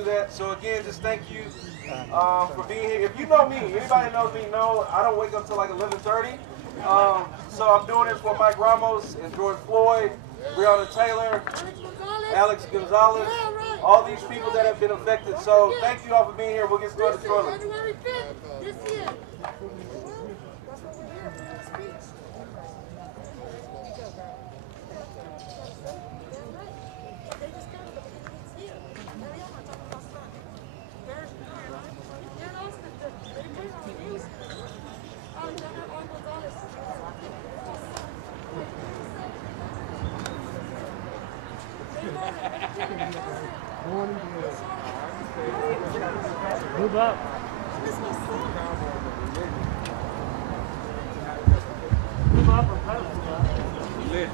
do that. So again, just thank you for being here. If you know me, anybody that knows me know I don't wake up till like 11:30. So I'm doing this for Mike Ramos and George Floyd, Breonna Taylor, Alex Gonzalez, all these people that have been affected. So thank you all for being here. We'll get started shortly. January 5th, this year. Move up. Move up or pedal. Lit.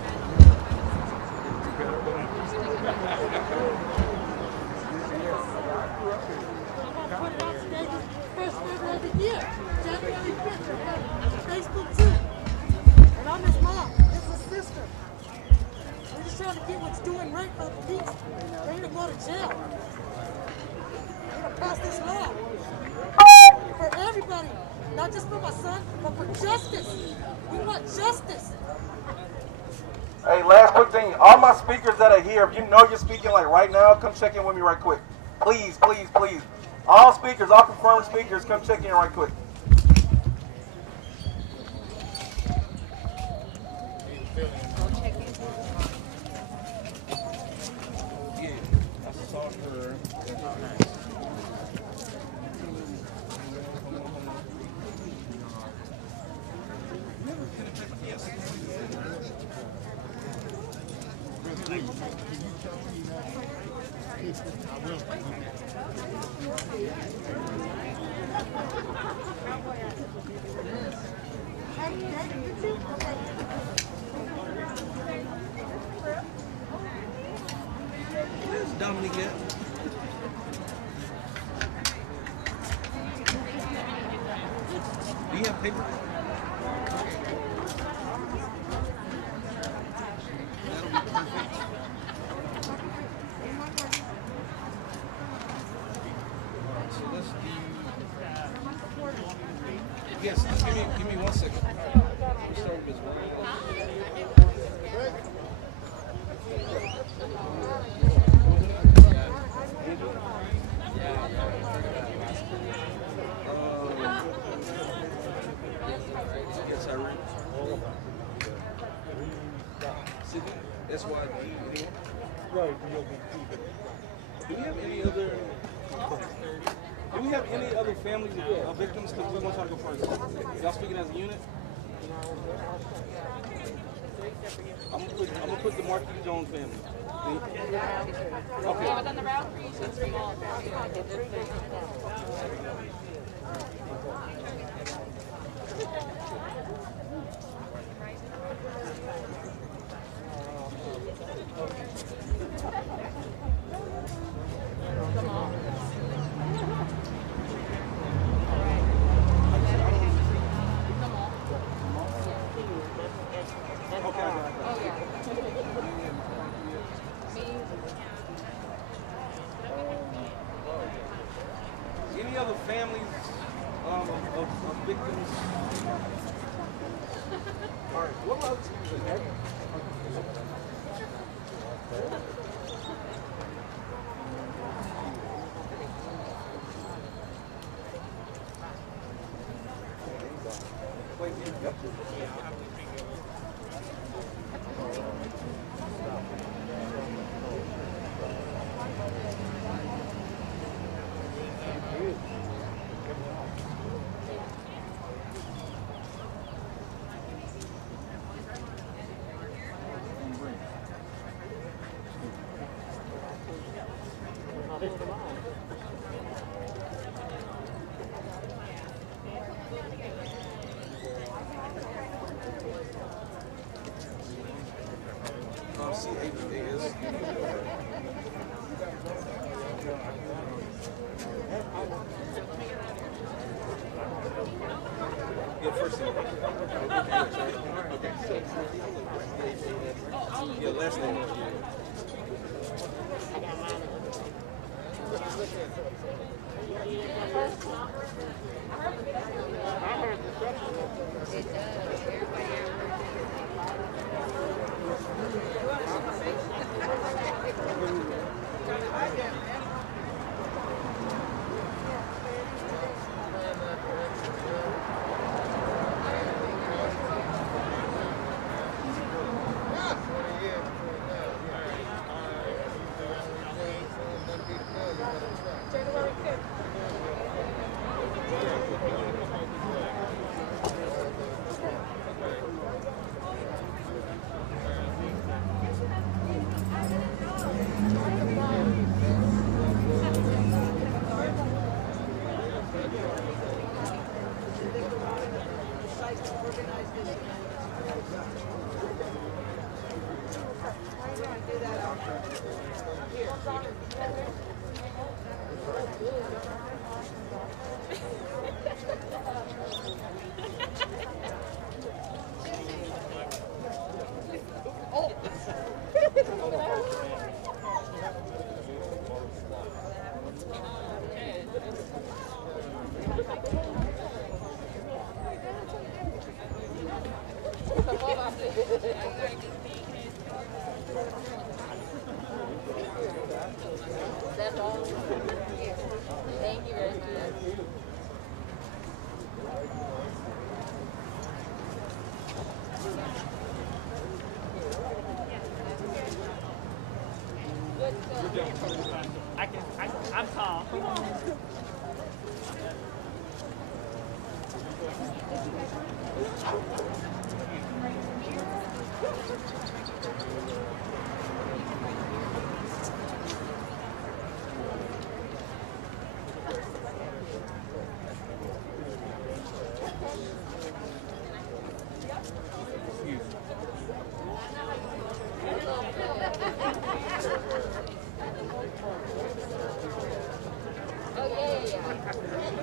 First ever of the year, January 5th, Facebook too. And I'm his mom, this is his sister. We're just trying to get what's doing right for the police. They need to go to jail. They need to pass this law. For everybody, not just for my son, but for justice. We want justice. Hey, last quick thing. All my speakers that are here, if you know you're speaking like right now, come check in with me right quick. Please, please, please. All speakers, all confirmed speakers, come check in right quick. Where's Dominique at? Do you have paper? That'll be perfect. So let's do. Yes, just give me 1 second. We'll start with this one. Yes, Tyree. That's why. Do we have any other? Do we have any other families of victims? Because we want to go first. Y'all speaking as a unit? I'm gonna put the Marquis Jones family. Okay. On the route for you to involve. Any other families of victims? All right. What about Thank you very much. I'm tall.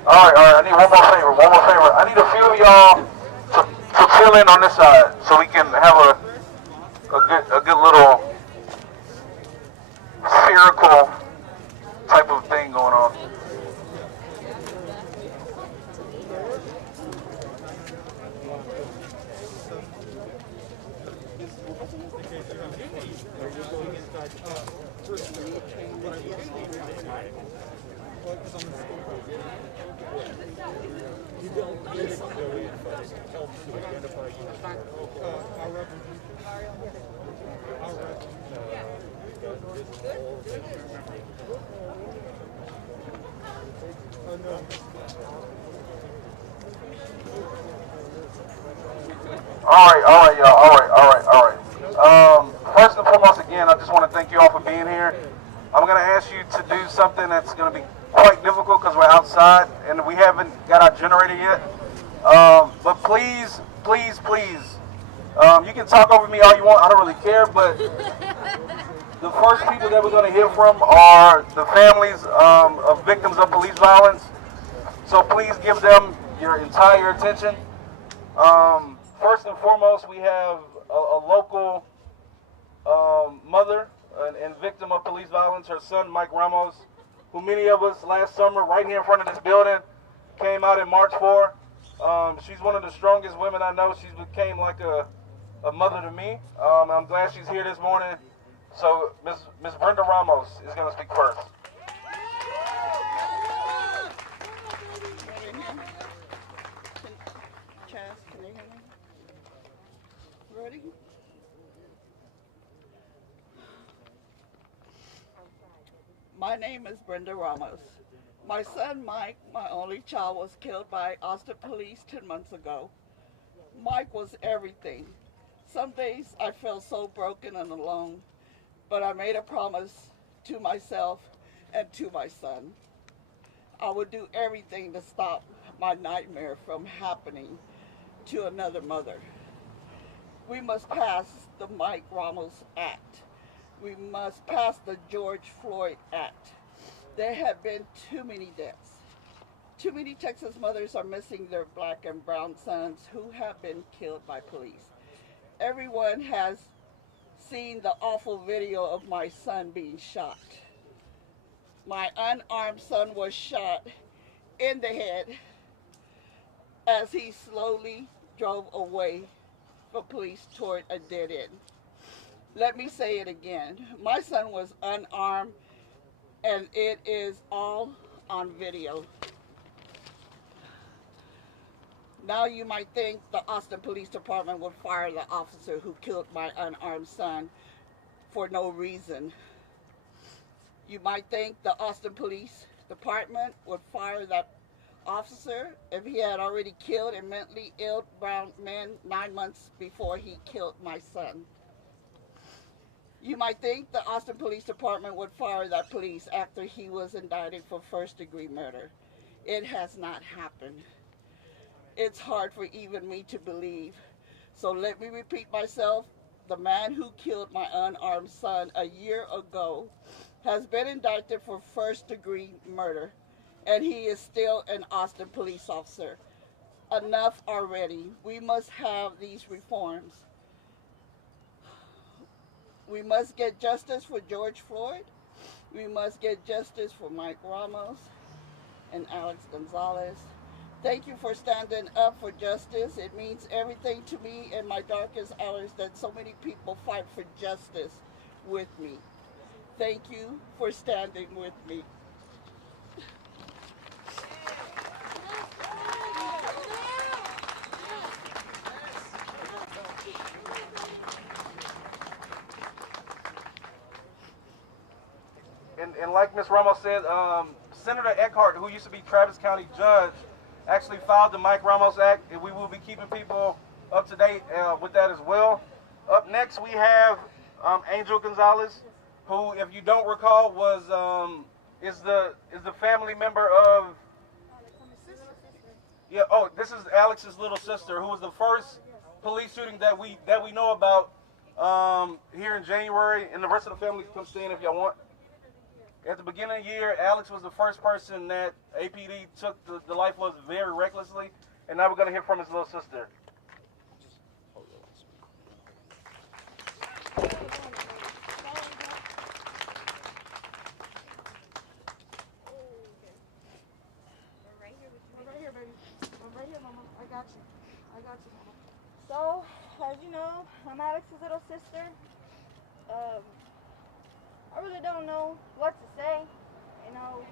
All right. I need one more favor. I need a few of y'all to fill in on this side so we can have a good little spherical type of thing going on. All right, y'all. All right. First and foremost, again, I just want to thank you all for being here. I'm going to ask you to do something that's going to be quite difficult because we're outside and we haven't got our generator yet. But please, you can talk over me all you want. I don't really care, but the first people that we're going to hear from are the families of victims of police violence. So please give them your entire attention. First and foremost, we have a local mother and victim of police violence, her son, Mike Ramos, who many of us last summer, right here in front of this building, came out and marched for. She's one of the strongest women I know. She became like a mother to me. I'm glad she's here this morning. So Miss Brenda Ramos is going to speak first. Chants, can you hear me? Ready? My name is Brenda Ramos. My son Mike, my only child, was killed by Austin police 10 months ago. Mike was everything. Some days I felt so broken and alone, but I made a promise to myself and to my son. I would do everything to stop my nightmare from happening to another mother. We must pass the Mike Ramos Act. We must pass the George Floyd Act. There have been too many deaths. Too many Texas mothers are missing their black and brown sons who have been killed by police. Everyone has seen the awful video of my son being shot. My unarmed son was shot in the head as he slowly drove away from police toward a dead end. Let me say it again. My son was unarmed, and it is all on video. Now you might think the Austin Police Department would fire the officer who killed my unarmed son for no reason. You might think the Austin Police Department would fire that officer if he had already killed a mentally ill brown man 9 months before he killed my son. You might think the Austin Police Department would fire that police after he was indicted for first-degree murder. It has not happened. It's hard for even me to believe. So let me repeat myself. The man who killed my unarmed son a year ago has been indicted for first-degree murder, and he is still an Austin police officer. Enough already. We must have these reforms. We must get justice for George Floyd. We must get justice for Mike Ramos and Alex Gonzalez. Thank you for standing up for justice. It means everything to me in my darkest hours that so many people fight for justice with me. Thank you for standing with me. And like Ms. Ramos said, Senator Eckhart, who used to be Travis County judge, actually filed the Mike Ramos Act, and we will be keeping people up to date with that as well. Up next, we have Angel Gonzalez, who, if you don't recall, was is the family member of this is Alex's little sister, who was the first police shooting that we know about here in January, and the rest of the family can come stand if y'all want. At the beginning of the year, Alex was the first person that APD took the life was very recklessly, and now we're going to hear from his little sister. So, as you know, I'm Alex's little sister. I really don't know what to say, you know,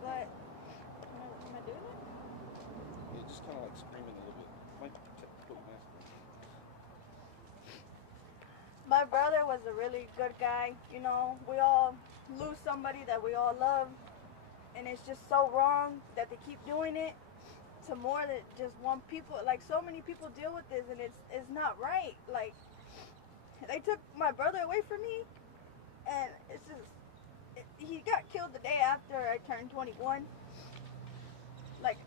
but, am I doing it? Yeah, just kind of like screaming a little bit. My brother was a really good guy, you know, we all lose somebody that we all love, and it's just so wrong that they keep doing it to more than just one people. Like, so many people deal with this, and it's not right. Like, they took my brother away from me, and it's just, he got killed the day after I turned 21. Like,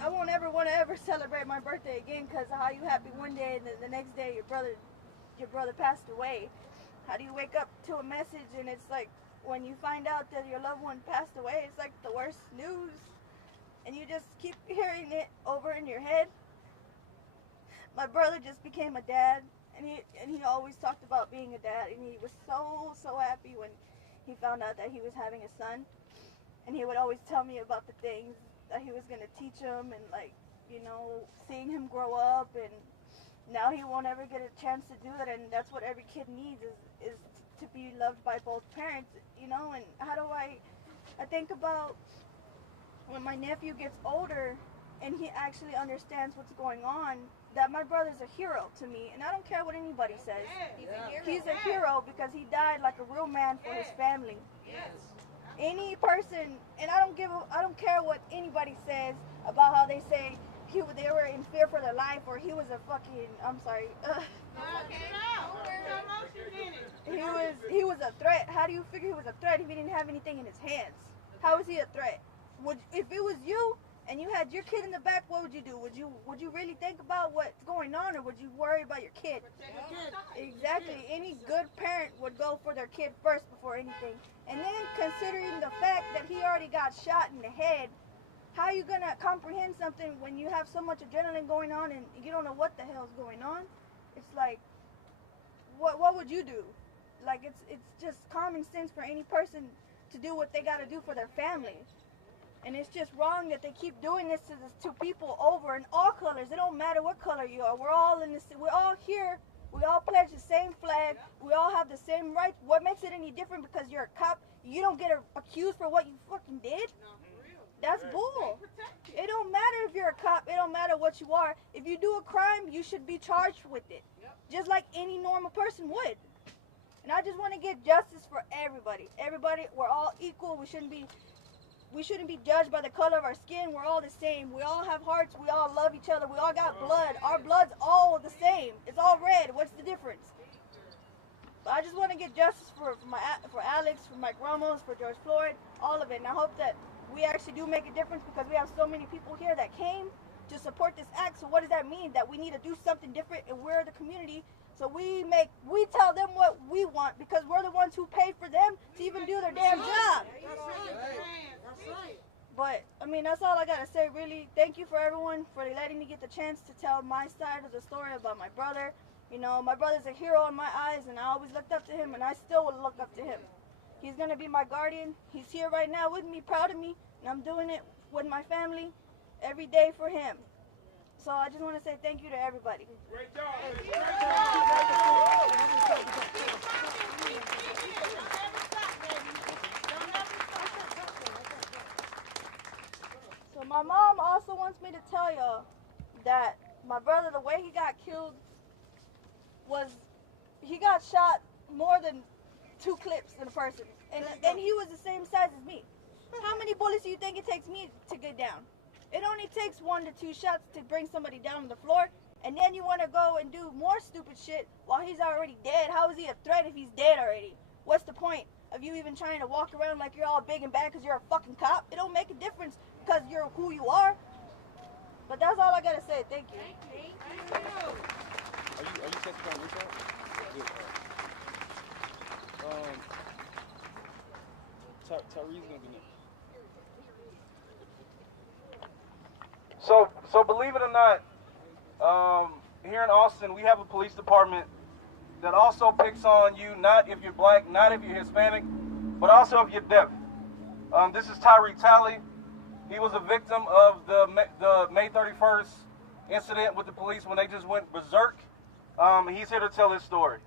I won't ever want to ever celebrate my birthday again because of how you happy one day and then the next day your brother passed away. How do you wake up to a message and it's like when you find out that your loved one passed away, it's like the worst news, and you just keep hearing it over in your head. My brother just became a dad. And he always talked about being a dad, and he was so happy when he found out that he was having a son. And he would always tell me about the things that he was going to teach him, and, like, you know, seeing him grow up, and now he won't ever get a chance to do that. And that's what every kid needs is to be loved by both parents, you know. And how do I think about when my nephew gets older and he actually understands what's going on, that my brother's a hero to me, and I don't care what anybody says. He's a hero because he died like a real man for his family. Any person, and I don't care what anybody says about how they say they were in fear for their life, or he was a fucking, I'm sorry. He was a threat. How do you figure he was a threat if he didn't have anything in his hands? How is he a threat? If it was you and you had your kid in the back, what would you do? Would you really think about what's going on, or would you worry about your kid? Exactly. Any good parent would go for their kid first before anything. And then considering the fact that he already got shot in the head, how are you going to comprehend something when you have so much adrenaline going on and you don't know what the hell's going on? It's like, what would you do? Like, it's just common sense for any person to do what they got to do for their family. And it's just wrong that they keep doing this to people over in all colors. It don't matter what color you are. We're all in this. We're all here. We all pledge the same flag. We all have the same rights. What makes it any different because you're a cop? You don't get accused for what you fucking did? That's bull. It don't matter if you're a cop. It don't matter what you are. If you do a crime, you should be charged with it. Just like any normal person would. And I just want to get justice for everybody. Everybody, we're all equal. We shouldn't be judged by the color of our skin. We're all the same. We all have hearts. We all love each other. We all got blood. Our blood's all the same. It's all red. What's the difference? But I just want to get justice for Alex, for Mike Ramos, for George Floyd, all of it. And I hope that we actually do make a difference because we have so many people here that came to support this act. So what does that mean? That we need to do something different, and we're the community. So we tell them what we want because we're the ones who pay for them to even do their damn job. But, I mean, that's all I got to say, really. Thank you for everyone for letting me get the chance to tell my side of the story about my brother. You know, my brother's a hero in my eyes, and I always looked up to him, and I still will look up to him. He's going to be my guardian. He's here right now with me, proud of me, and I'm doing it with my family every day for him. So I just want to say thank you to everybody. Great job. So my mom also wants me to tell y'all that my brother, the way he got killed was, he got shot more than 2 clips in a person. And he was the same size as me. How many bullets do you think it takes me to get down? It only takes 1 to 2 shots to bring somebody down on the floor, and then you want to go and do more stupid shit while he's already dead. How is he a threat if he's dead already? What's the point of you even trying to walk around like you're all big and bad because you're a fucking cop? It don't make a difference because you're who you are. But that's all I gotta say. Thank you. Are you texting on your phone? Tyree's gonna be next. So believe it or not, here in Austin, we have a police department that also picks on you, not if you're black, not if you're Hispanic, but also if you're deaf. This is Tyree Talley. He was a victim of the May 31st incident with the police when they just went berserk. He's here to tell his story.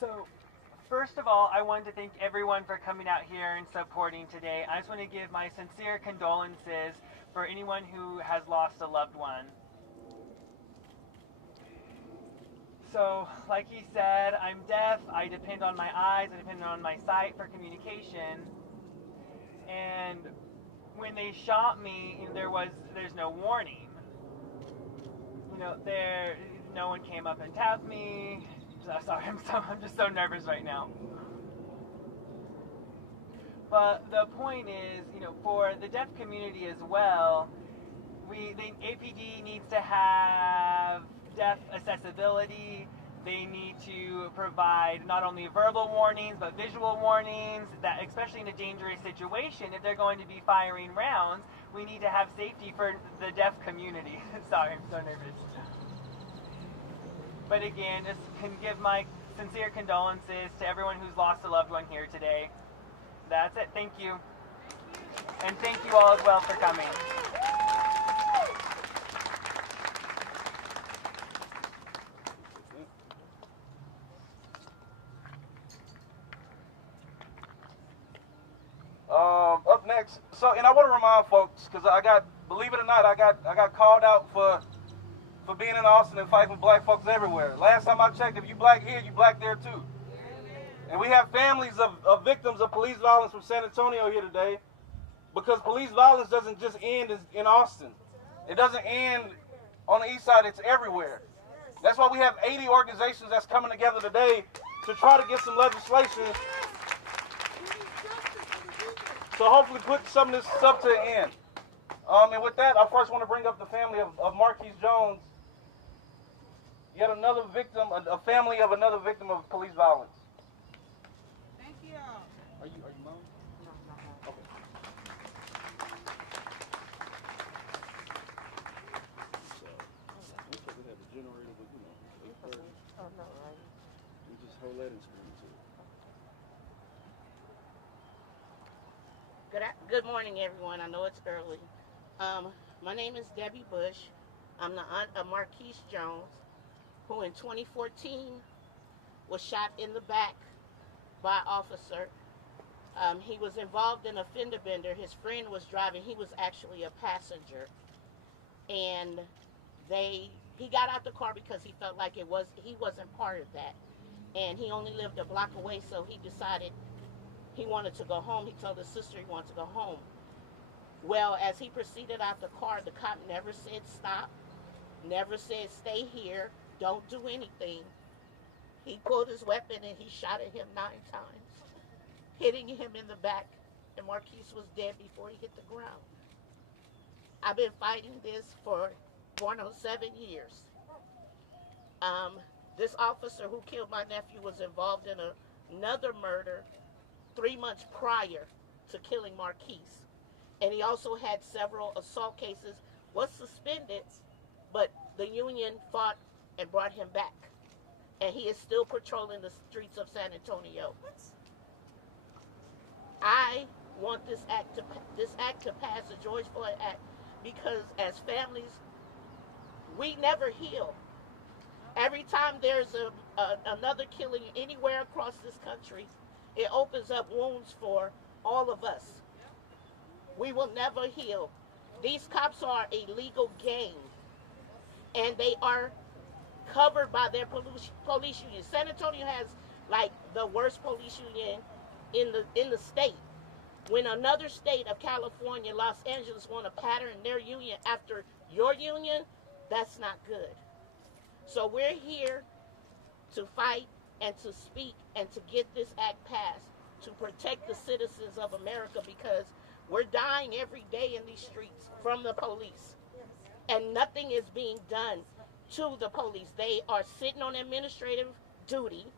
So, first of all, I wanted to thank everyone for coming out here and supporting today. I just want to give my sincere condolences for anyone who has lost a loved one. So, like he said, I'm deaf, I depend on my eyes, I depend on my sight for communication. And when they shot me, there's no warning. You know, no one came up and tapped me. Sorry, I'm just so nervous right now. But the point is, you know, for the deaf community as well, the APD needs to have deaf accessibility. They need to provide not only verbal warnings, but visual warnings, that especially in a dangerous situation, if they're going to be firing rounds, we need to have safety for the deaf community. Sorry, I'm so nervous. But again, just can give my sincere condolences to everyone who's lost a loved one here today. That's it. Thank you. And thank you all as well for coming. Up next, and I want to remind folks, because believe it or not, I got called out for being in Austin and fighting with black folks everywhere. Last time I checked, if you black here, you black there too. And we have families of victims of police violence from San Antonio here today, because police violence doesn't just end in Austin. It doesn't end on the east side, it's everywhere. That's why we have 80 organizations that's coming together today to try to get some legislation to hopefully put some of this stuff to an end. And with that, I first want to bring up the family of Marquise Jones, yet another victim, a family of another victim of police violence. Are you mom? No, not mom. Okay. So, looks like they have a generator, but you know, 8:30. Oh, no, right? We just hold that and scream to it. Good morning, everyone. I know it's early. My name is Debbie Bush. I'm the aunt of Marquise Jones, who in 2014 was shot in the back by an officer. He was involved in a fender bender. His friend was driving. He was actually a passenger. And he got out the car because he felt like he wasn't part of that. And he only lived a block away, so he decided he wanted to go home. He told his sister he wanted to go home. Well, as he proceeded out the car, the cop never said stop, never said stay here, don't do anything. He pulled his weapon and he shot at him 9 times, hitting him in the back, and Marquise was dead before he hit the ground. I've been fighting this for going on 7 years. This officer who killed my nephew was involved in another murder 3 months prior to killing Marquise. And he also had several assault cases, was suspended, but the union fought and brought him back. And he is still patrolling the streets of San Antonio. I want this act to pass, the George Floyd Act, because as families, we never heal. Every time there's another killing anywhere across this country, it opens up wounds for all of us. We will never heal. These cops are a legal game, and they are covered by their police union. San Antonio has like the worst police union in the state. When another state of California, Los Angeles, want to pattern their union after your union, that's not good. So we're here to fight and to speak and to get this act passed to protect the citizens of America, because we're dying every day in these streets from the police. And nothing is being done to the police. They are sitting on administrative duty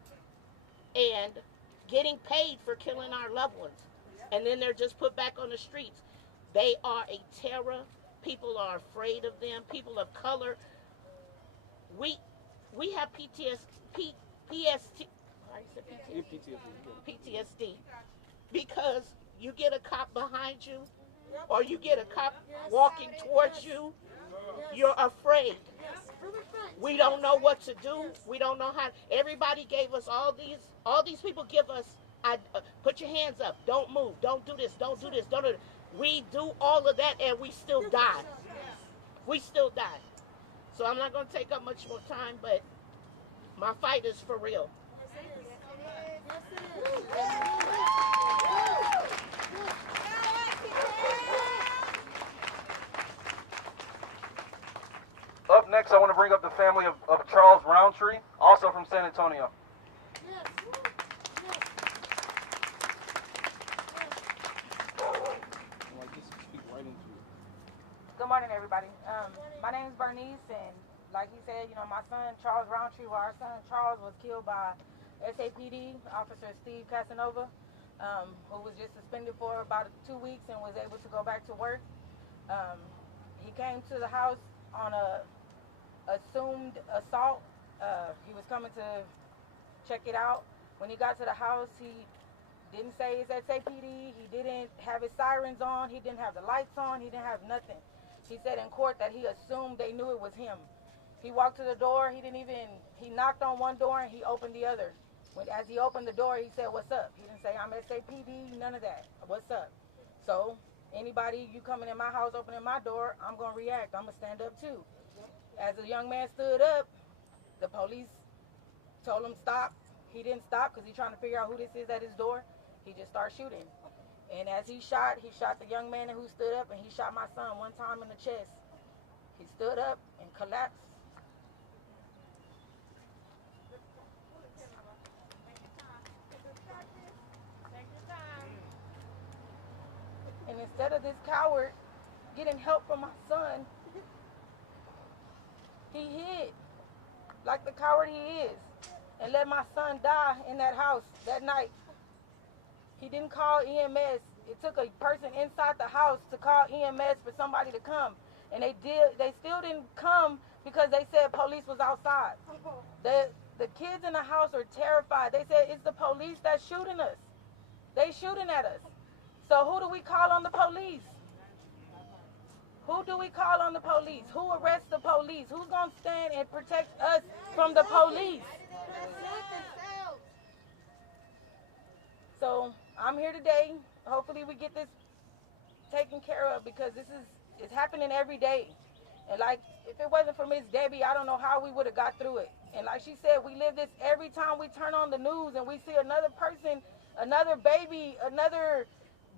and getting paid for killing our loved ones. And then they're just put back on the streets. They are a terror. People are afraid of them. People of color. We have PTSD because you get a cop behind you or you get a cop walking towards you, you're afraid. We don't know what to do. We don't know how. Everybody gave us all these people give us, put your hands up, don't move, don't do this, don't do this, don't do this. We do all of that and we still die. We still die. So I'm not going to take up much more time, but my fight is for real. Up next, I want to bring up the family of Charles Rountree, also from San Antonio. Good morning, everybody. My name is Bernice, and like he said, you know, my son Charles Rountree, well, our son Charles was killed by SAPD officer Steve Casanova, who was just suspended for about 2 weeks and was able to go back to work. He came to the house on a assumed assault. He was coming to check it out. When he got to the house, he didn't say it's SAPD. He didn't have his sirens on. He didn't have the lights on. He didn't have nothing. He said in court that he assumed they knew it was him. He walked to the door. He knocked on one door and he opened the other. As he opened the door, he said, "What's up?" He didn't say, "I'm SAPD," none of that. "What's up?" So anybody, you coming in my house, opening my door, I'm going to react. I'm going to stand up too. As the young man stood up, the police told him stop. He didn't stop because he's trying to figure out who this is at his door. He just started shooting. And as he shot the young man who stood up, and he shot my son one time in the chest. He stood up and collapsed. And instead of this coward getting help from my son, he hid like the coward he is and let my son die in that house that night. He didn't call EMS. It took a person inside the house to call EMS for somebody to come. And they still didn't come because they said police was outside. The kids in the house are terrified. They said it's the police that's shooting us. They shooting at us. So who do we call on the police? Who do we call on the police? Who arrests the police? Who's going to stand and protect us from the police? So I'm here today. Hopefully we get this taken care of because it's happening every day. And like, if it wasn't for Miss Debbie, I don't know how we would have got through it. And like she said, we live this every time we turn on the news and we see another person, another baby, another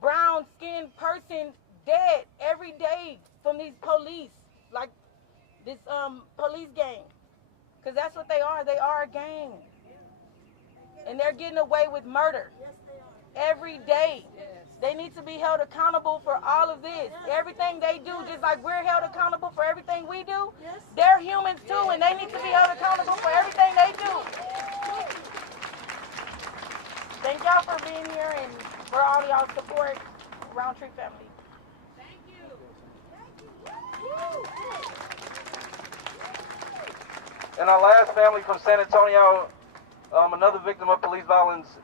brown-skinned person dead every day from these police, like this police gang. Because that's what they are. They are a gang. And they're getting away with murder every day. They need to be held accountable for all of this. Everything they do, just like we're held accountable for everything we do, they're humans too, and they need to be held accountable for everything they do. Thank y'all for being here and for all y'all support, Rountree family. Thank you. And our last family from San Antonio, another victim of police violence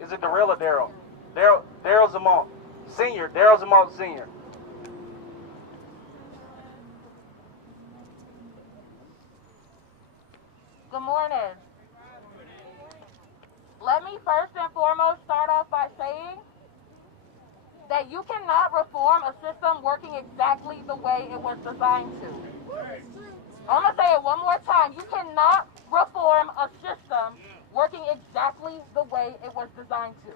is it Darrell or Daryl? Daryl Zamont Sr. Daryl Zamont Sr. Good morning. Let me first and foremost start off by saying that you cannot reform a system working exactly the way it was designed to. I'm going to say it one more time. You cannot reform a system working exactly the way it was designed to.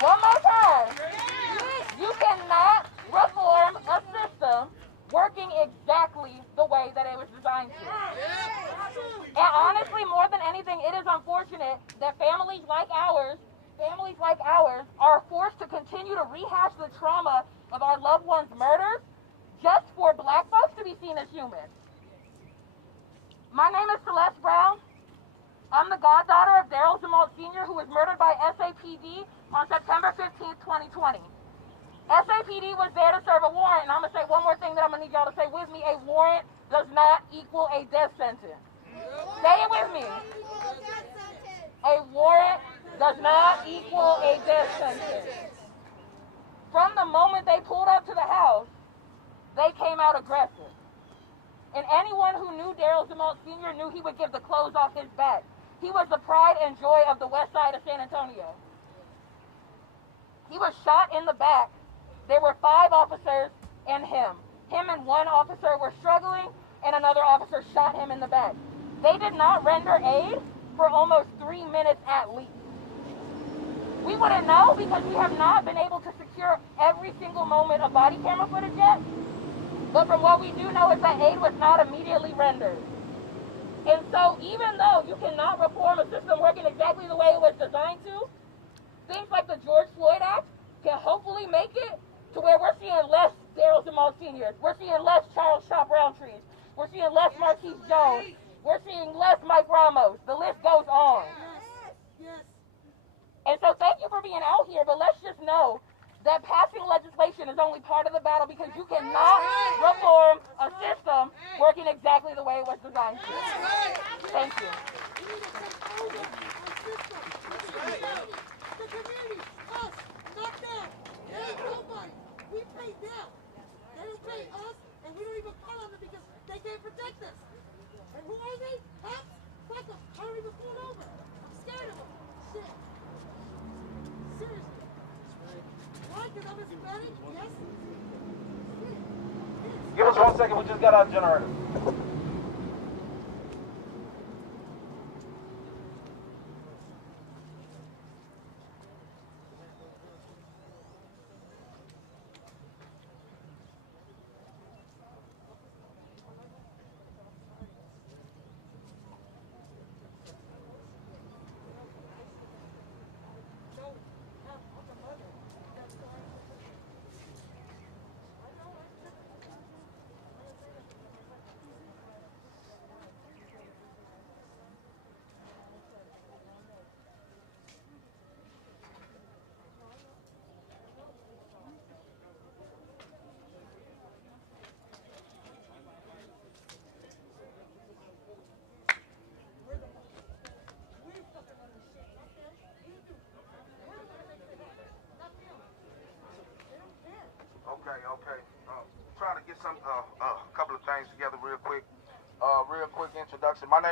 One more time. You cannot reform a system working exactly the way that it was designed to. And honestly, more than anything, it is unfortunate that families like ours are forced to continue to rehash the trauma of our loved ones' murders just for black folks to be seen as human. My name is Celeste Brown. I'm the goddaughter of Daryl Zamont Sr., who was murdered by SAPD on September 15th, 2020. SAPD was there to serve a warrant, and I'm going to say one more thing that I'm going to need y'all to say with me. A warrant does not equal a death sentence. Say it with me. A warrant does not equal a death sentence. From the moment they pulled up to the house, they came out aggressive. And anyone who knew Daryl Zamont Sr. knew he would give the clothes off his back. He was the pride and joy of the west side of San Antonio. He was shot in the back. There were 5 officers and him. Him and one officer were struggling, and another officer shot him in the back. They did not render aid for almost 3 minutes at least. We wouldn't know because we have not been able to secure every single moment of body camera footage yet. But from what we do know is that aid was not immediately rendered. And so even though you cannot reform a system working exactly the way it was designed to, things like the George Floyd Act can hopefully make it to where we're seeing less Daryl Zamont Seniors. We're seeing less Charles Shop Roundtrees. We're seeing less Marquise Jones. We're seeing less Mike Ramos. The list goes on. And so thank you for being out here, but let's just know that passing legislation is only part of the battle because you cannot reform a system working exactly the way it was designed to. Thank you. The community, us, not them. They ain't nobody. We pay them. They don't pay us, and we don't even call on them because they can't protect us. And who are they? Cops? Fuck them. I don't even pull over. I'm scared of them. Shit. Seriously. Why? Because I'm Hispanic? Yes? Give us 1 second. We just got our generator.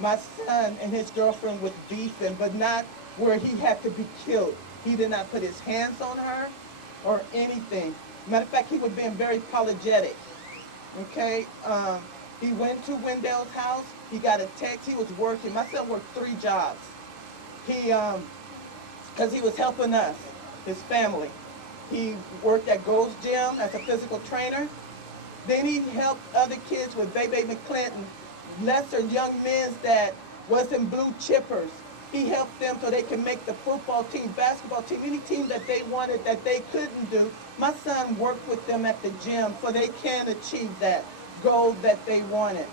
my son and his girlfriend was beefing, but not where he had to be killed. He did not put his hands on her or anything. Matter of fact, he was being very apologetic. Okay, he went to Wendell's house. He got a text. He was working. My son worked 3 jobs. He, because he was helping us, his family. He worked at Gold's Gym as a physical trainer. Then he helped other kids with Baby McClinton, lesser young men that wasn't blue chippers. He helped them so they can make the football team, basketball team, any team that they wanted that they couldn't do. My son worked with them at the gym so they can achieve that goal that they wanted.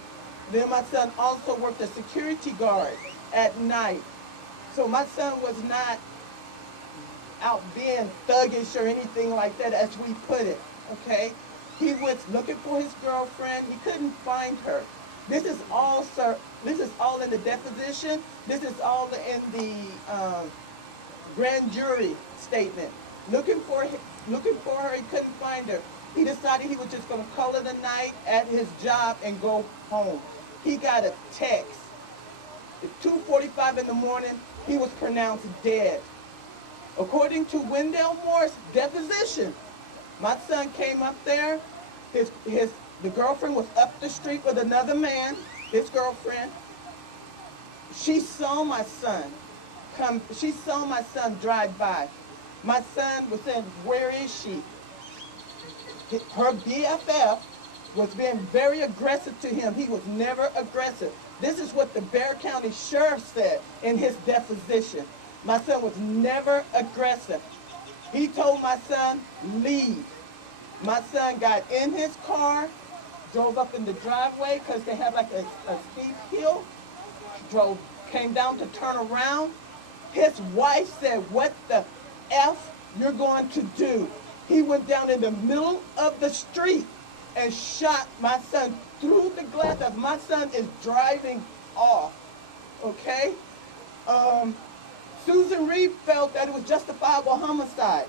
Then my son also worked as security guard at night. So my son was not out being thuggish or anything like that, as we put it, okay? He was looking for his girlfriend. He couldn't find her. This is all, sir, this is all in the deposition. This is all in the grand jury statement. Looking for her, he couldn't find her. He decided he was just going to call it a night at his job and go home. He got a text. At 2:45 in the morning, he was pronounced dead. According to Wendell Moore's deposition, my son came up there. The girlfriend was up the street with another man, his girlfriend. She saw my son come. She saw my son drive by. My son was saying, "Where is she?" Her BFF was being very aggressive to him. He was never aggressive. This is what the Bexar County Sheriff said in his deposition. My son was never aggressive. He told my son, leave. My son got in his car, drove up in the driveway because they had like a steep hill, came down to turn around. His wife said, "What the F you're going to do?" He went down in the middle of the street and shot my son through the glass as my son is driving off, okay? Susan Reed felt that it was justifiable homicide.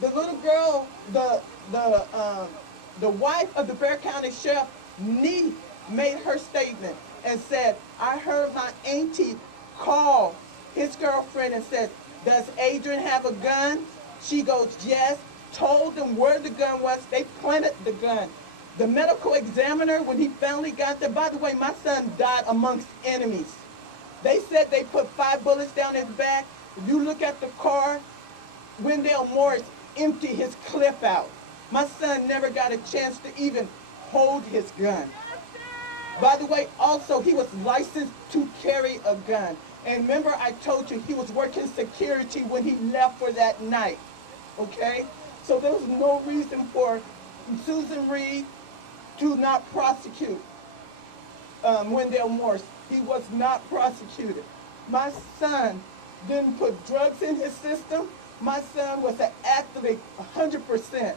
The little girl, the wife of the Bexar County Sheriff, made her statement and said, "I heard my auntie call his girlfriend and said, 'Does Adrian have a gun?' She goes, 'Yes.' Told them where the gun was. They planted the gun. The medical examiner, when he finally got there, by the way, my son died amongst enemies. They said they put 5 bullets down his back. If you look at the car, Wendell Morris emptied his clip out. My son never got a chance to even hold his gun. By the way, also, he was licensed to carry a gun. And remember, I told you he was working security when he left for that night, okay? So there was no reason for Susan Reed to not prosecute Wendell Morris. He was not prosecuted. My son didn't put drugs in his system. My son was an athlete, 100%.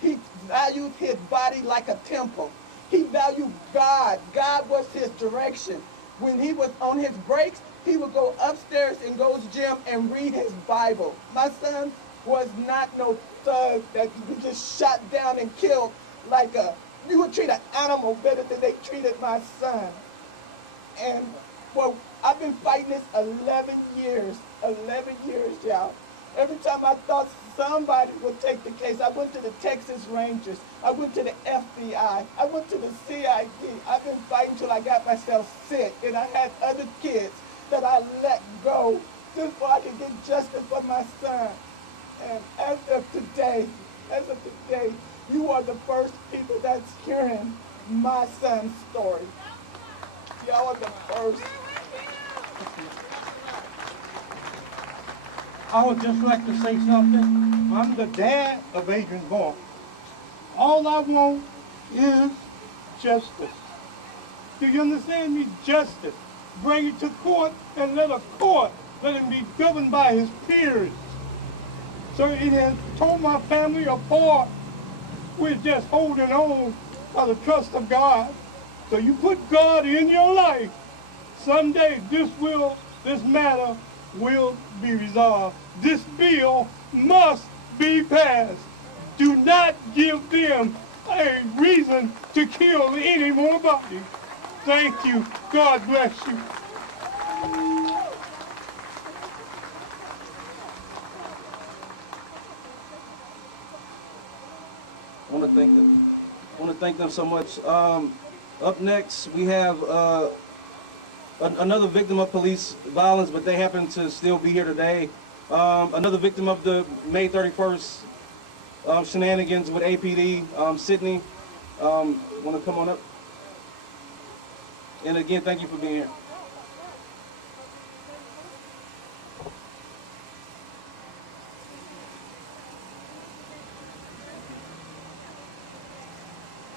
He valued his body like a temple. He valued God. God was his direction. When he was on his breaks, he would go upstairs in Gold's Gym and read his Bible. My son was not no thug that you just shot down and killed like you would treat an animal better than they treated my son. And well, I've been fighting this 11 years, y'all. Every time I thought somebody would take the case, I went to the Texas Rangers, I went to the FBI, I went to the CID. I've been fighting till I got myself sick, and I had other kids that I let go just so I could get justice for my son. And as of today, you are the first people that's hearing my son's story. Y'all are the first. I would just like to say something. I'm the dad of Adrian Barnes. All I want is justice. Do you understand me? Justice. Bring it to court and let him be governed by his peers. So it has torn my family apart. We're just holding on by the trust of God. So you put God in your life. Someday this matter will be resolved. This bill must be passed. Do not give them a reason to kill any more bodies. Thank you. God bless you. I want to thank them so much. Up next, we have another victim of police violence, but they happen to still be here today. Another victim of the May 31st shenanigans with APD, Sydney. Want to come on up? And again, thank you for being here.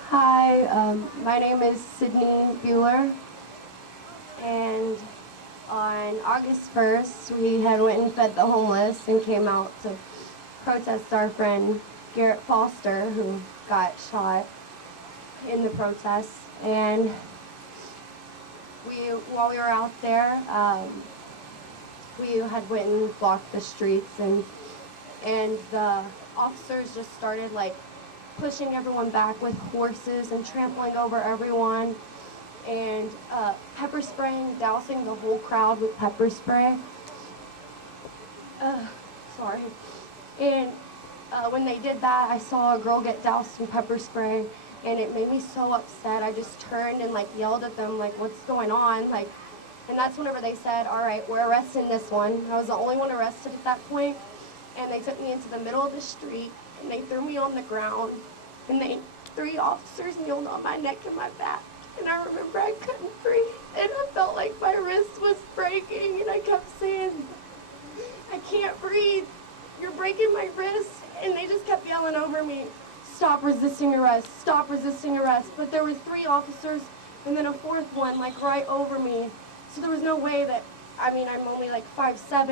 Hi, my name is Sydney Buehler, and on August 1st, we had went and fed the homeless and came out to protest our friend Garrett Foster, who got shot in the protest. And while we were out there, we had went and blocked the streets, and the officers just started like pushing everyone back with horses and trampling over everyone, and pepper spraying, dousing the whole crowd with pepper spray. Sorry. And when they did that, I saw a girl get doused in pepper spray, and it made me so upset. I just turned and like yelled at them, like, what's going on? Like, and that's whenever they said, all right, we're arresting this one. I was the only one arrested at that point, and they took me into the middle of the street, and they threw me on the ground, and 3 officers kneeled on my neck and my back, and I remember I couldn't breathe, and I felt like my wrist was breaking, and I kept saying, I can't breathe, you're breaking my wrist, and they just kept yelling over me, stop resisting arrest, stop resisting arrest, but there were 3 officers, and then a 4th one, like, right over me, so there was no way that, I mean, I'm only like 5'7",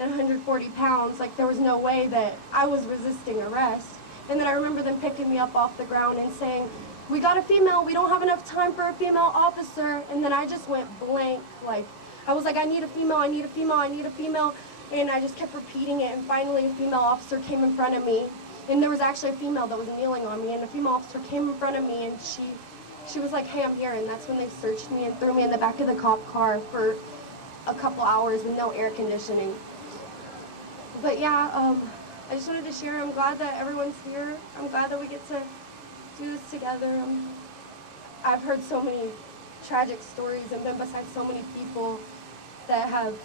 and 140 pounds, like there was no way that I was resisting arrest. And then I remember them picking me up off the ground and saying, we got a female, we don't have enough time for a female officer. And then I just went blank, like, I was like, I need a female, I need a female, I need a female. And I just kept repeating it, and finally a female officer came in front of me. And there was actually a female that was kneeling on me, and a female officer came in front of me, and she was like, hey, I'm here. And that's when they searched me and threw me in the back of the cop car for a couple hours with no air conditioning. But yeah, I just wanted to share. I'm glad that everyone's here. I'm glad that we get to do this together. I've heard so many tragic stories and been beside so many people that have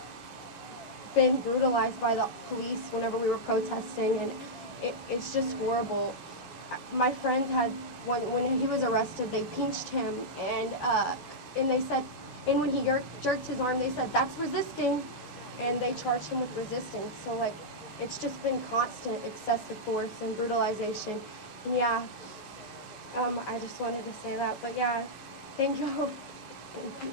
been brutalized by the police whenever we were protesting, and it's just horrible. My friend had, when he was arrested, they pinched him, and they said, and when he jerked his arm, they said, that's resisting, and they charged him with resisting. So like, it's just been constant excessive force and brutalization. And yeah, I just wanted to say that. But yeah, thank you. Thank you.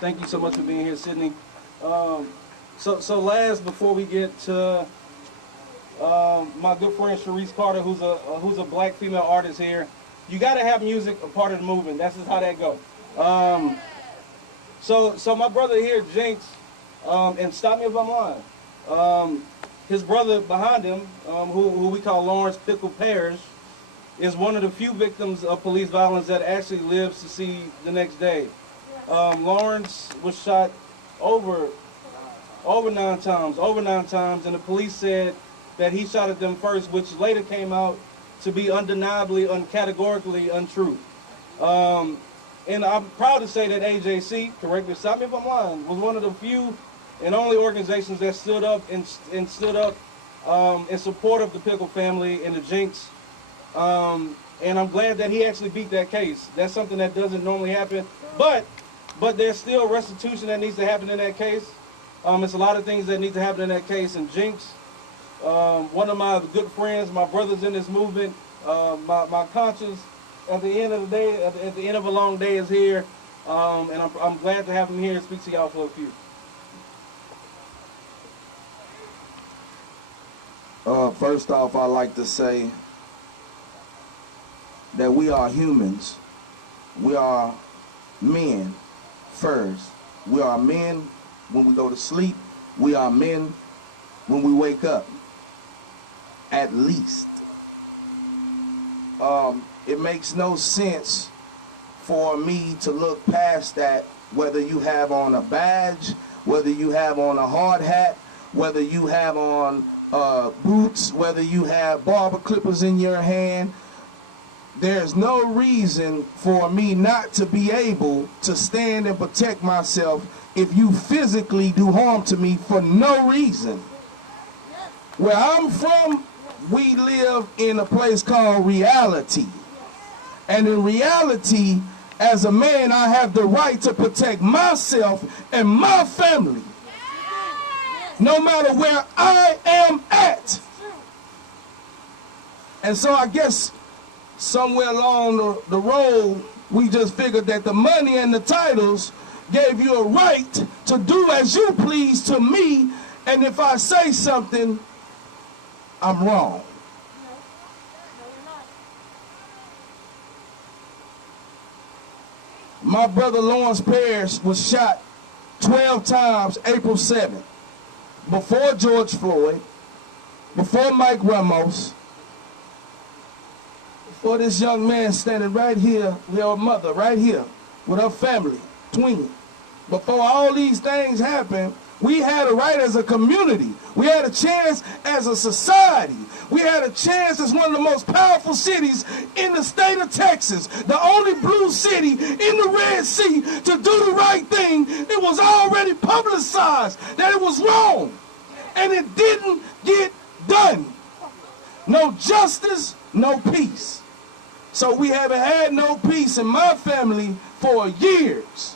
Thank you so much for being here, Sydney. So last, before we get to my good friend Sharice Carter, who's a black female artist here, you got to have music a part of the movement. That's just how that goes. So my brother here, Jinx, and stop me if I'm lying, his brother behind him, who we call Lawrence Pickle Parrish, is one of the few victims of police violence that actually lives to see the next day. Lawrence was shot over 9 times, and the police said that he shot at them first, which later came out to be undeniably, categorically untrue. And I'm proud to say that AJC, correct me, stop me if I'm lying, was one of the few and only organizations that stood up in support of the Pickle family and the Jinx. And I'm glad that he actually beat that case. That's something that doesn't normally happen. But there's still restitution that needs to happen in that case. It's a lot of things that need to happen in that case. And Jinx, one of my good friends, my brothers in this movement, my conscience, at the end of the day, at the end of a long day, is here, and I'm glad to have him here and speak to y'all for a few. First off, I'd like to say that we are humans. We are men first. We are men when we go to sleep. We are men when we wake up, at least. It makes no sense for me to look past that, whether you have on a badge, whether you have on a hard hat, whether you have on boots, whether you have barber clippers in your hand, there's no reason for me not to be able to stand and protect myself if you physically do harm to me for no reason. Where I'm from, we live in a place called reality. And in reality, as a man, I have the right to protect myself and my family, no matter where I am at. And so I guess somewhere along the road, we just figured that the money and the titles gave you a right to do as you please to me, and if I say something, I'm wrong. My brother Lawrence Parrish was shot 12 times April 7th, before George Floyd, before Mike Ramos, before this young man standing right here with her mother, right here, with her family, twin. Before all these things happened, we had a right as a community. We had a chance as a society. We had a chance as one of the most powerful cities in the state of Texas, the only blue city in the Red Sea, to do the right thing. It was already publicized that it was wrong, and it didn't get done. No justice, no peace. So we haven't had no peace in my family for years.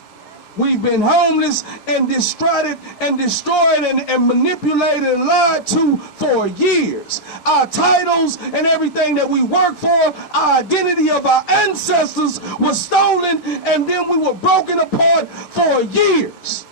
We've been homeless and distraught and destroyed and manipulated and lied to for years. Our titles and everything that we work for, our identity of our ancestors was stolen, and then we were broken apart for years.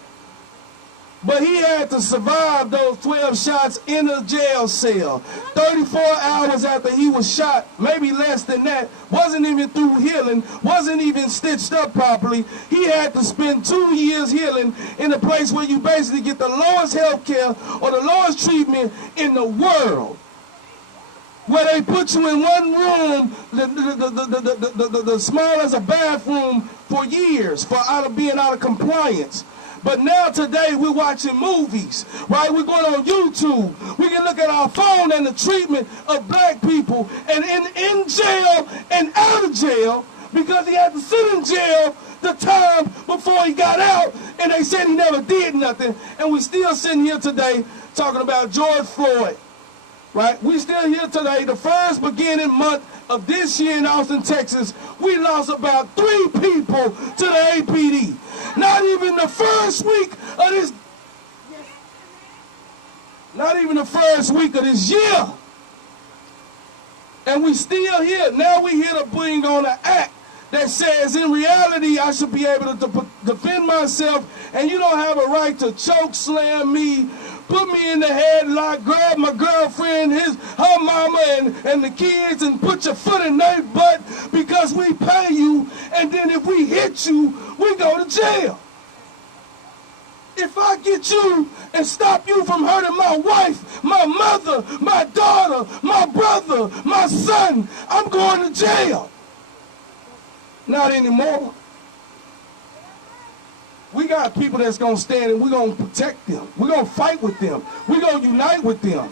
But he had to survive those 12 shots in a jail cell. 34 hours after he was shot, maybe less than that, wasn't even through healing, wasn't even stitched up properly. He had to spend 2 years healing in a place where you basically get the lowest health care or the lowest treatment in the world. Where they put you in one room, the small as a bathroom for years, out of being out of compliance. But now today we're watching movies, right? We're going on YouTube. We can look at our phone and the treatment of black people, and in jail and out of jail, because he had to sit in jail the time before he got out, and they said he never did nothing. And we still sitting here today talking about George Floyd, right? We still here today, the first beginning month of this year in Austin, Texas, we lost about 3 people to the APD. Not even the first week of this, not even the first week of this year. And we still here. Now we here to bring on an act that says in reality I should be able to defend myself, and you don't have a right to choke slam me, put me in the headlock, grab my girlfriend, her mama and the kids, and put your foot in their butt because we pay you, and then if we hit you, we go to jail. If I get you and stop you from hurting my wife, my mother, my daughter, my brother, my son, I'm going to jail. Not anymore. We got people that's going to stand and we're going to protect them. We're going to fight with them. We're going to unite with them.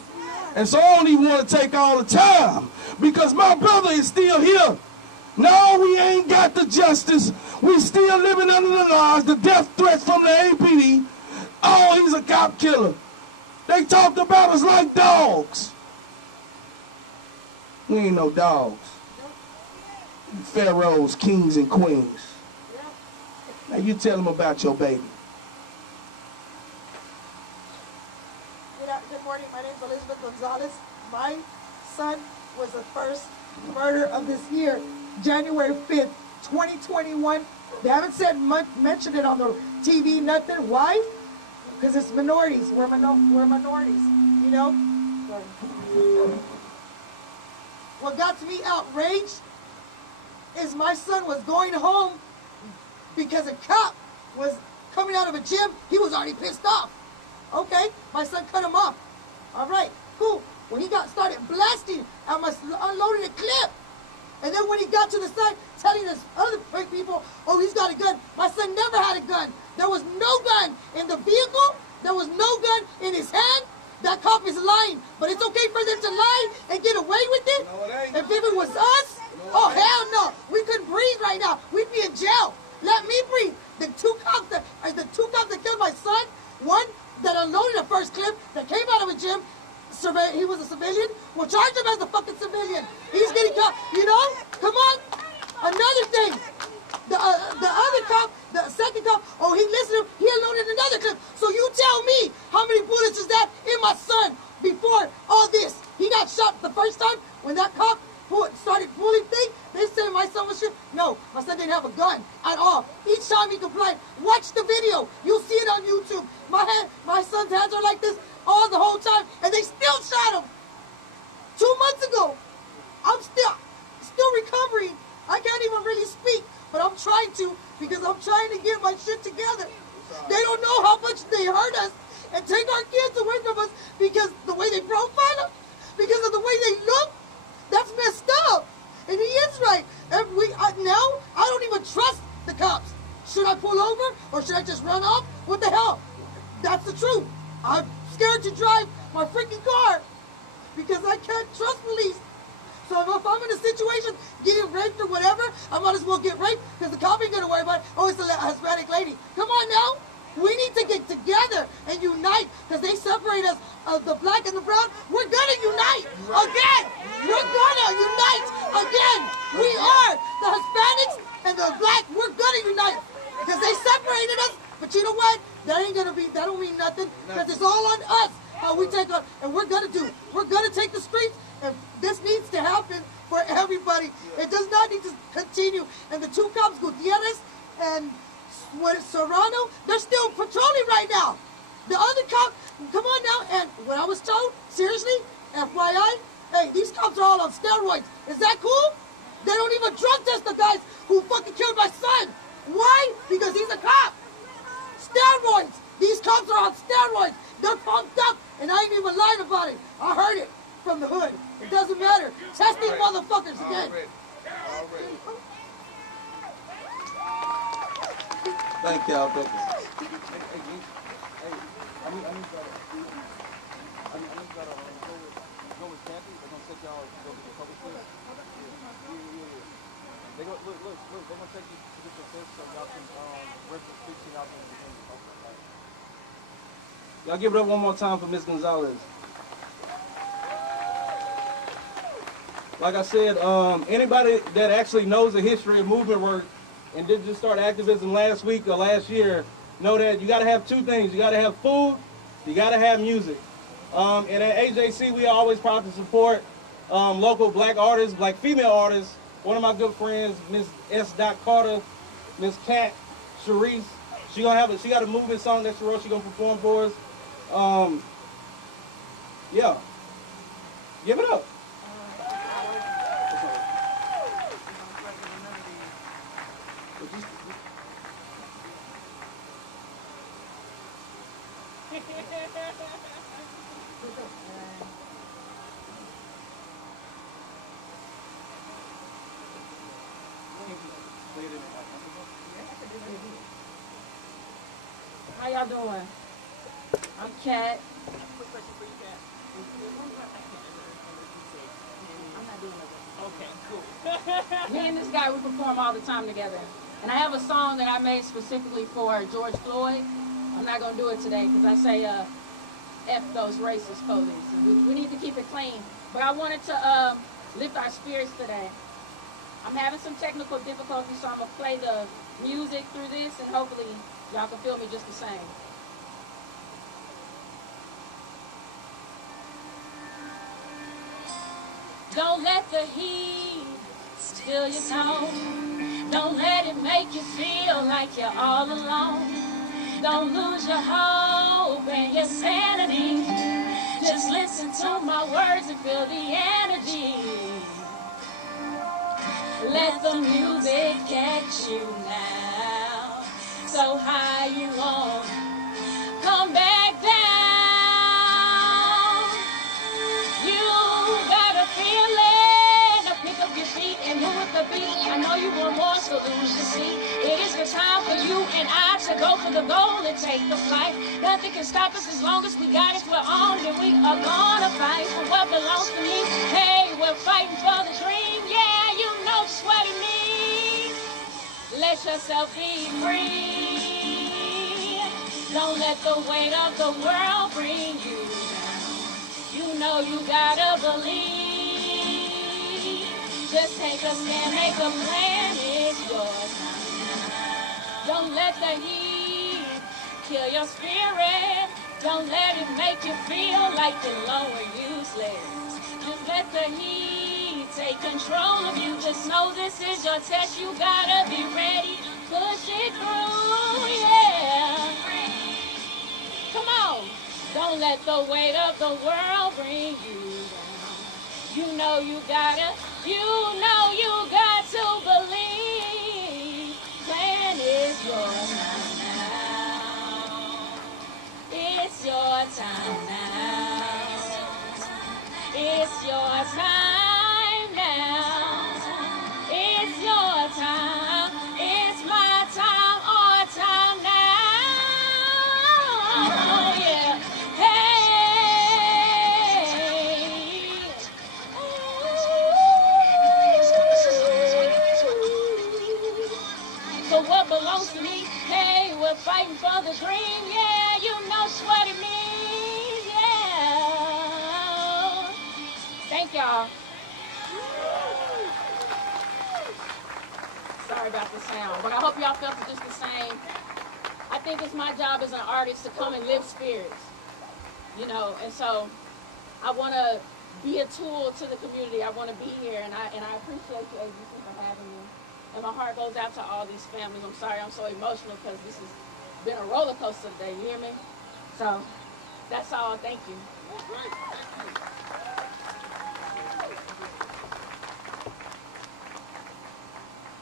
And so I don't even want to take all the time because my brother is still here. No, we ain't got the justice. We still living under the laws, the death threats from the APD. Oh, he's a cop killer. They talked about us like dogs. We ain't no dogs. Pharaohs, kings, and queens. Now you tell them about your baby. Good morning. My name is Elizabeth Gonzalez. My son was the first murder of this year, January 5th, 2021. They haven't mentioned it on the TV, nothing. Why? Because it's minorities. We're minorities, you know? What got me outraged is my son was going home because a cop was coming out of a gym. He was already pissed off. Okay, my son cut him off. All right, cool. When he started blasting, I unloaded a clip. And then when he got to the side, telling us other people, oh, he's got a gun. My son never had a gun. There was no gun in the vehicle. There was no gun in his hand. that cop is lying. But it's okay for them to lie and get away with it? No, it ain't. If it was us, oh, hell no. We couldn't breathe right now. We'd be in jail. Let me breathe. The two cops that killed my son, one that unloaded the first clip that came out of a gym, he was a civilian. We'll charge him as a fucking civilian. He's getting caught. You know? Come on. Another thing. The other cop, the second cop, oh, he listened to him. He unloaded another clip. So you tell me how many bullets is that in my son before all this? He got shot the first time when that cop started pulling thing. They said my son was shot. No, my son didn't have a gun at all. Each time he complied. Watch the video. You'll see it on YouTube. My son's hands are like this all the whole time, and they still shot him. 2 months ago. I'm still recovering. I can't even really speak, but I'm trying to because I'm trying to get my shit together. They don't know how much they hurt us and take our kids away from us because the way they profile them, because of the way they look. That's messed up. And he is right. And now, I don't even trust the cops. Should I pull over or should I just run off? What the hell? That's the truth. I'm scared to drive my freaking car because I can't trust police. So if I'm in a situation getting raped or whatever, I might as well get raped because the cop ain't going to worry about it. Oh, it's a Hispanic lady. Come on now. We need to get together and unite because they separate us, the black and the brown. We're going to unite again. We're going to unite again. We are the Hispanics and the black. We're going to unite because they separated us. But you know what? That don't mean nothing because it's all on us how we take on. And we're going to take the streets. And this needs to happen for everybody. It does not need to continue. And the two cops, Gutierrez and Serrano, they're still patrolling right now. The other cop, come on now, and when I was told, seriously, FYI, hey, these cops are all on steroids. Is that cool? They don't even drug test the guys who fucking killed my son. Why? Because he's a cop. Steroids. These cops are on steroids. They're pumped up, and I ain't even lying about it. I heard it from the hood. It doesn't matter. Test these motherfuckers again. Thank y'all. Thank you. I need y'all to go with Cathy. They're gonna take y'all to go to the public school. They go look. They're gonna take you to get your test so y'all can speak to y'all. Y'all give it up one more time for Miss Gonzalez. Like I said, anybody that actually knows the history of movement work and didn't just start activism last week or last year, know that you got to have two things. You got to have food, you got to have music. And at AJC, we are always proud to support local black artists, black female artists. One of my good friends, Miss S. Carter, Miss Cat, Sharice, she got a movement song that she wrote. She gonna perform for us. Yeah, give it up. How y'all doing? I'm Kat. Quick question for you, Kat. I'm not doing Okay, cool. Me and this guy, we perform all the time together. And I have a song that I made specifically for George Floyd. I'm not going to do it today because I say F those racist police. We need to keep it clean. But I wanted to lift our spirits today. I'm having some technical difficulties, so I'm going to play the music through this, and hopefully y'all can feel me just the same. Don't let the heat steal your tone. Don't let it make you feel like you're all alone. Don't lose your hope and your sanity. Just listen to my words and feel the energy. Let the music catch you now. So high you won't come back down. You got a feeling. Now pick up your feet and move with the beat. I I know you want more, so lose your seat. It is the time for you and I to go for the goal and take the flight. Nothing can stop us as long as we got it. We're armed and we are gonna fight for what belongs to me. Hey, we're fighting for the dream. Yeah, you know just what it means. Let yourself be free. Don't let the weight of the world bring you down. You know you gotta believe. Just take a stand, make a plan, it's yours. Don't let the heat kill your spirit. Don't let it make you feel like you're low and useless. Just let the heat take control of you. Just know this is your test. You gotta be ready. Push it through, yeah. Come on. Don't let the weight of the world bring you down. You know you got to believe. Plan is yours now. It's your time now. It's your time now. It's your time. It's my time, our time now. Oh, yeah. What belongs to me? Hey, we're fighting for the dream. Yeah, you know what it means. Yeah. Thank y'all. Sorry about the sound, but I hope y'all felt it just the same. I think it's my job as an artist to come and lift spirits, you know, and so I want to be a tool to the community. I want to be here, and I appreciate you, ABC, for having me. And my heart goes out to all these families. I'm sorry I'm so emotional because this has been a roller coaster today, you hear me? So, that's all. Thank you.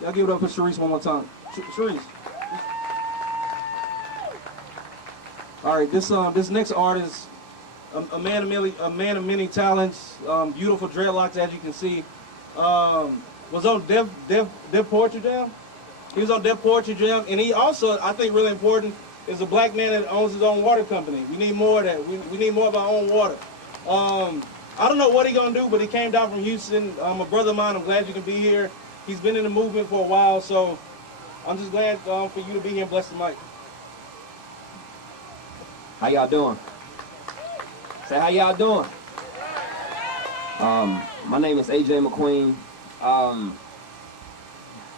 Y'all give it up for Sharice one more time. Sharice. All right, this next artist, a man of many talents, beautiful dreadlocks, as you can see. Was on Def Poetry Jam. He was on Def Poetry Jam, and he also, I think really important, is a black man that owns his own water company. We need more of that. We need more of our own water. I don't know what he's gonna do, but he came down from Houston. A brother of mine, I'm glad you can be here. He's been in the movement for a while, so I'm just glad for you to be here and bless the mic. How y'all doing? Say, how y'all doing? My name is Adrian McQueen.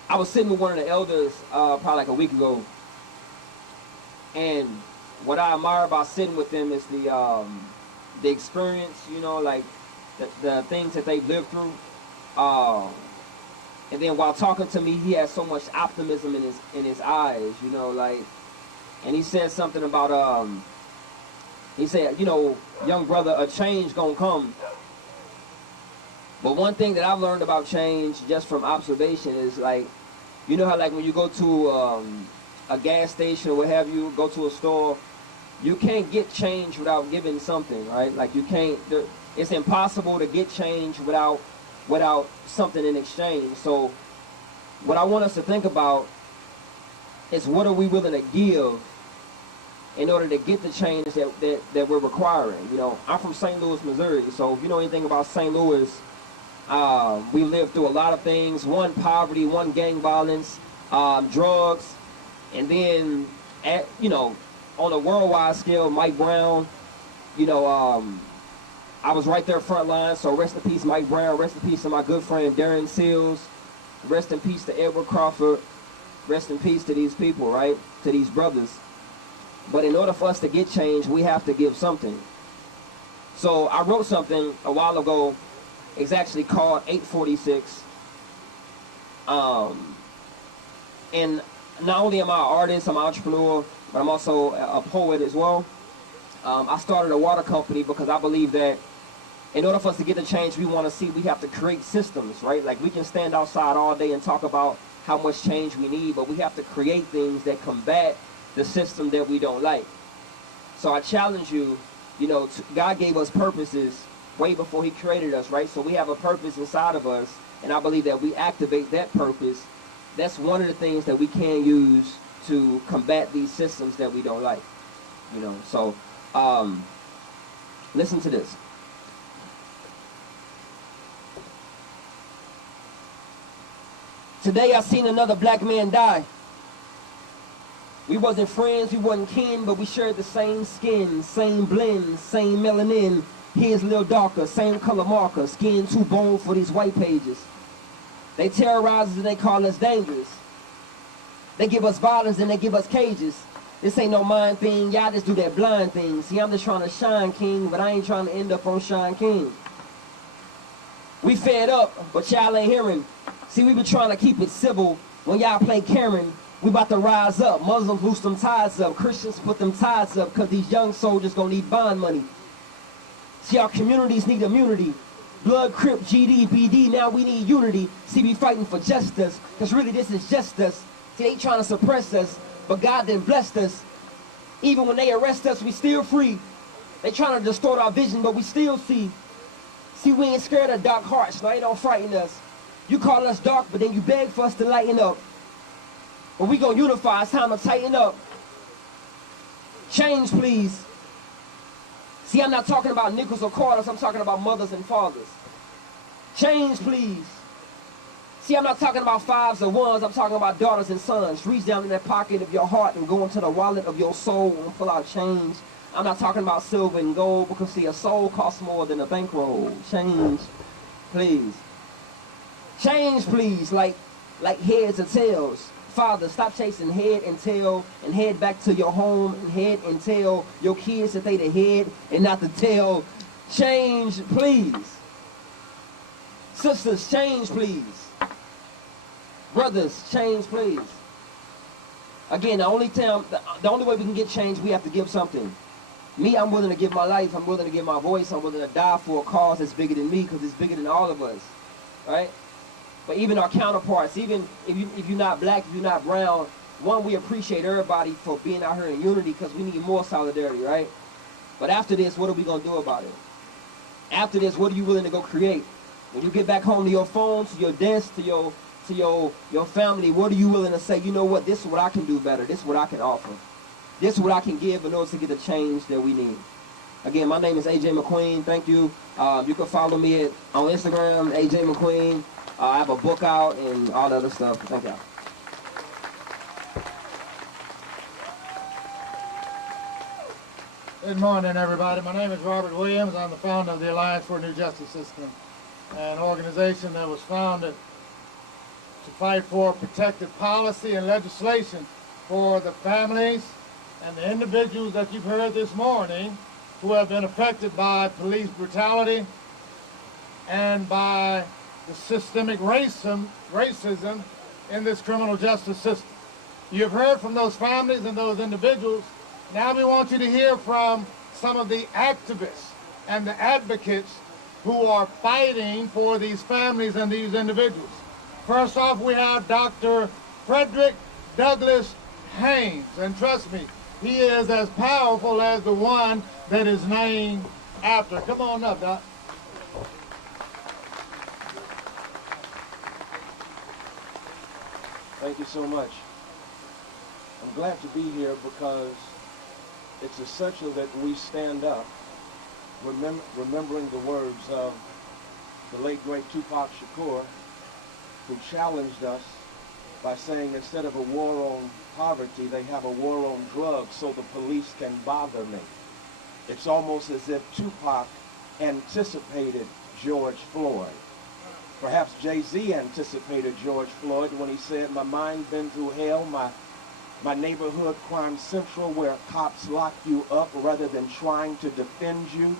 I was sitting with one of the elders probably like a week ago, and what I admire about sitting with them is the experience, you know, like the things that they've lived through. And then while talking to me, he has so much optimism in his eyes, you know, like, and he said something about he said, you know, young brother, a change gonna come. But one thing that I've learned about change just from observation is, like, you know how, like, when you go to a gas station or what have you, go to a store, you can't get change without giving something, right? Like, you can't, it's impossible to get change without something in exchange. So what I want us to think about is, what are we willing to give in order to get the change that we're requiring? You know, I'm from St. Louis, Missouri, so if you know anything about St. Louis, we lived through a lot of things. One, poverty, one, gang violence, drugs, and then, you know, on a worldwide scale, Mike Brown, you know, I was right there front line, so rest in peace Mike Brown, rest in peace to my good friend Darren Seals, rest in peace to Edward Crawford, rest in peace to these people, right, to these brothers. But in order for us to get change, we have to give something. So I wrote something a while ago. It's actually called 846. And not only am I an artist, I'm an entrepreneur, but I'm also a poet as well. I started a water company because I believe that in order for us to get the change we want to see, we have to create systems, right? Like, we can stand outside all day and talk about how much change we need, but we have to create things that combat the system that we don't like. So I challenge you, you know, God gave us purposes way before he created us, right? So we have a purpose inside of us And I believe that we activate that purpose. That's one of the things that we can use to combat these systems that we don't like. You know, so listen to this. Today I seen another black man die. We wasn't friends, we wasn't kin, but we shared the same skin, same blend, same melanin. His a little darker, same color marker, skin too bold for these white pages. They terrorize us and they call us dangerous. They give us violence and they give us cages. This ain't no mind thing, y'all just do that blind thing. See, I'm just trying to shine king, but I ain't trying to end up on Shine King. We fed up, but y'all ain't hearing. See, we been trying to keep it civil. When y'all play Karen, we about to rise up. Muslims loose them ties up. Christians put them ties up, because these young soldiers gonna need bond money. See, our communities need immunity. Blood, Crip, GD, BD, now we need unity. See, we fighting for justice, because really this is just us. See, they trying to suppress us, but God then blessed us. Even when they arrest us, we still free. They trying to distort our vision, but we still see. See, we ain't scared of dark hearts, now they don't frighten us. You call us dark, but then you beg for us to lighten up. But we gonna unify, it's time to tighten up. Change, please. See, I'm not talking about nickels or quarters, I'm talking about mothers and fathers. Change, please. See, I'm not talking about fives or ones, I'm talking about daughters and sons. Reach down in that pocket of your heart and go into the wallet of your soul and pull out change. I'm not talking about silver and gold, because see, a soul costs more than a bankroll. Change, please. Change, please, like heads or tails. Father, stop chasing head and tail and head back to your home and head and tell your kids that they the head and not the tail. Change, please. Sisters, change, please. Brothers, change, please. Again, the only way we can get change, we have to give something. Me, I'm willing to give my life, I'm willing to give my voice, I'm willing to die for a cause that's bigger than me, because it's bigger than all of us, right? But even our counterparts, even if you're not black, if you're not brown, one, we appreciate everybody for being out here in unity, because we need more solidarity, right? But after this, what are we going to do about it? After this, what are you willing to go create? When you get back home to your phone, to your desk, to your family, what are you willing to say, you know what, this is what I can do better, this is what I can offer. This is what I can give in order to get the change that we need. Again, my name is AJ McQueen, thank you. You can follow me on Instagram, AJ McQueen. I have a book out and all that other stuff. Thank y'all. Good morning, everybody. My name is Robert Williams. I'm the founder of the Alliance for a New Justice System, an organization that was founded to fight for protective policy and legislation for the families and the individuals that you've heard this morning who have been affected by police brutality and by the systemic racism in this criminal justice system. You've heard from those families and those individuals. Now we want you to hear from some of the activists and the advocates who are fighting for these families and these individuals. First off, we have Dr. Frederick Douglass Haynes, and trust me, he is as powerful as the one that is named after. Come on up, Doc. Thank you so much. I'm glad to be here because it's essential that we stand up, remembering the words of the late great Tupac Shakur, who challenged us by saying instead of a war on poverty, they have a war on drugs so the police can bother me. It's almost as if Tupac anticipated George Floyd. Perhaps Jay-Z anticipated George Floyd when he said, my mind been through hell, my neighborhood crime central where cops lock you up rather than trying to defend you.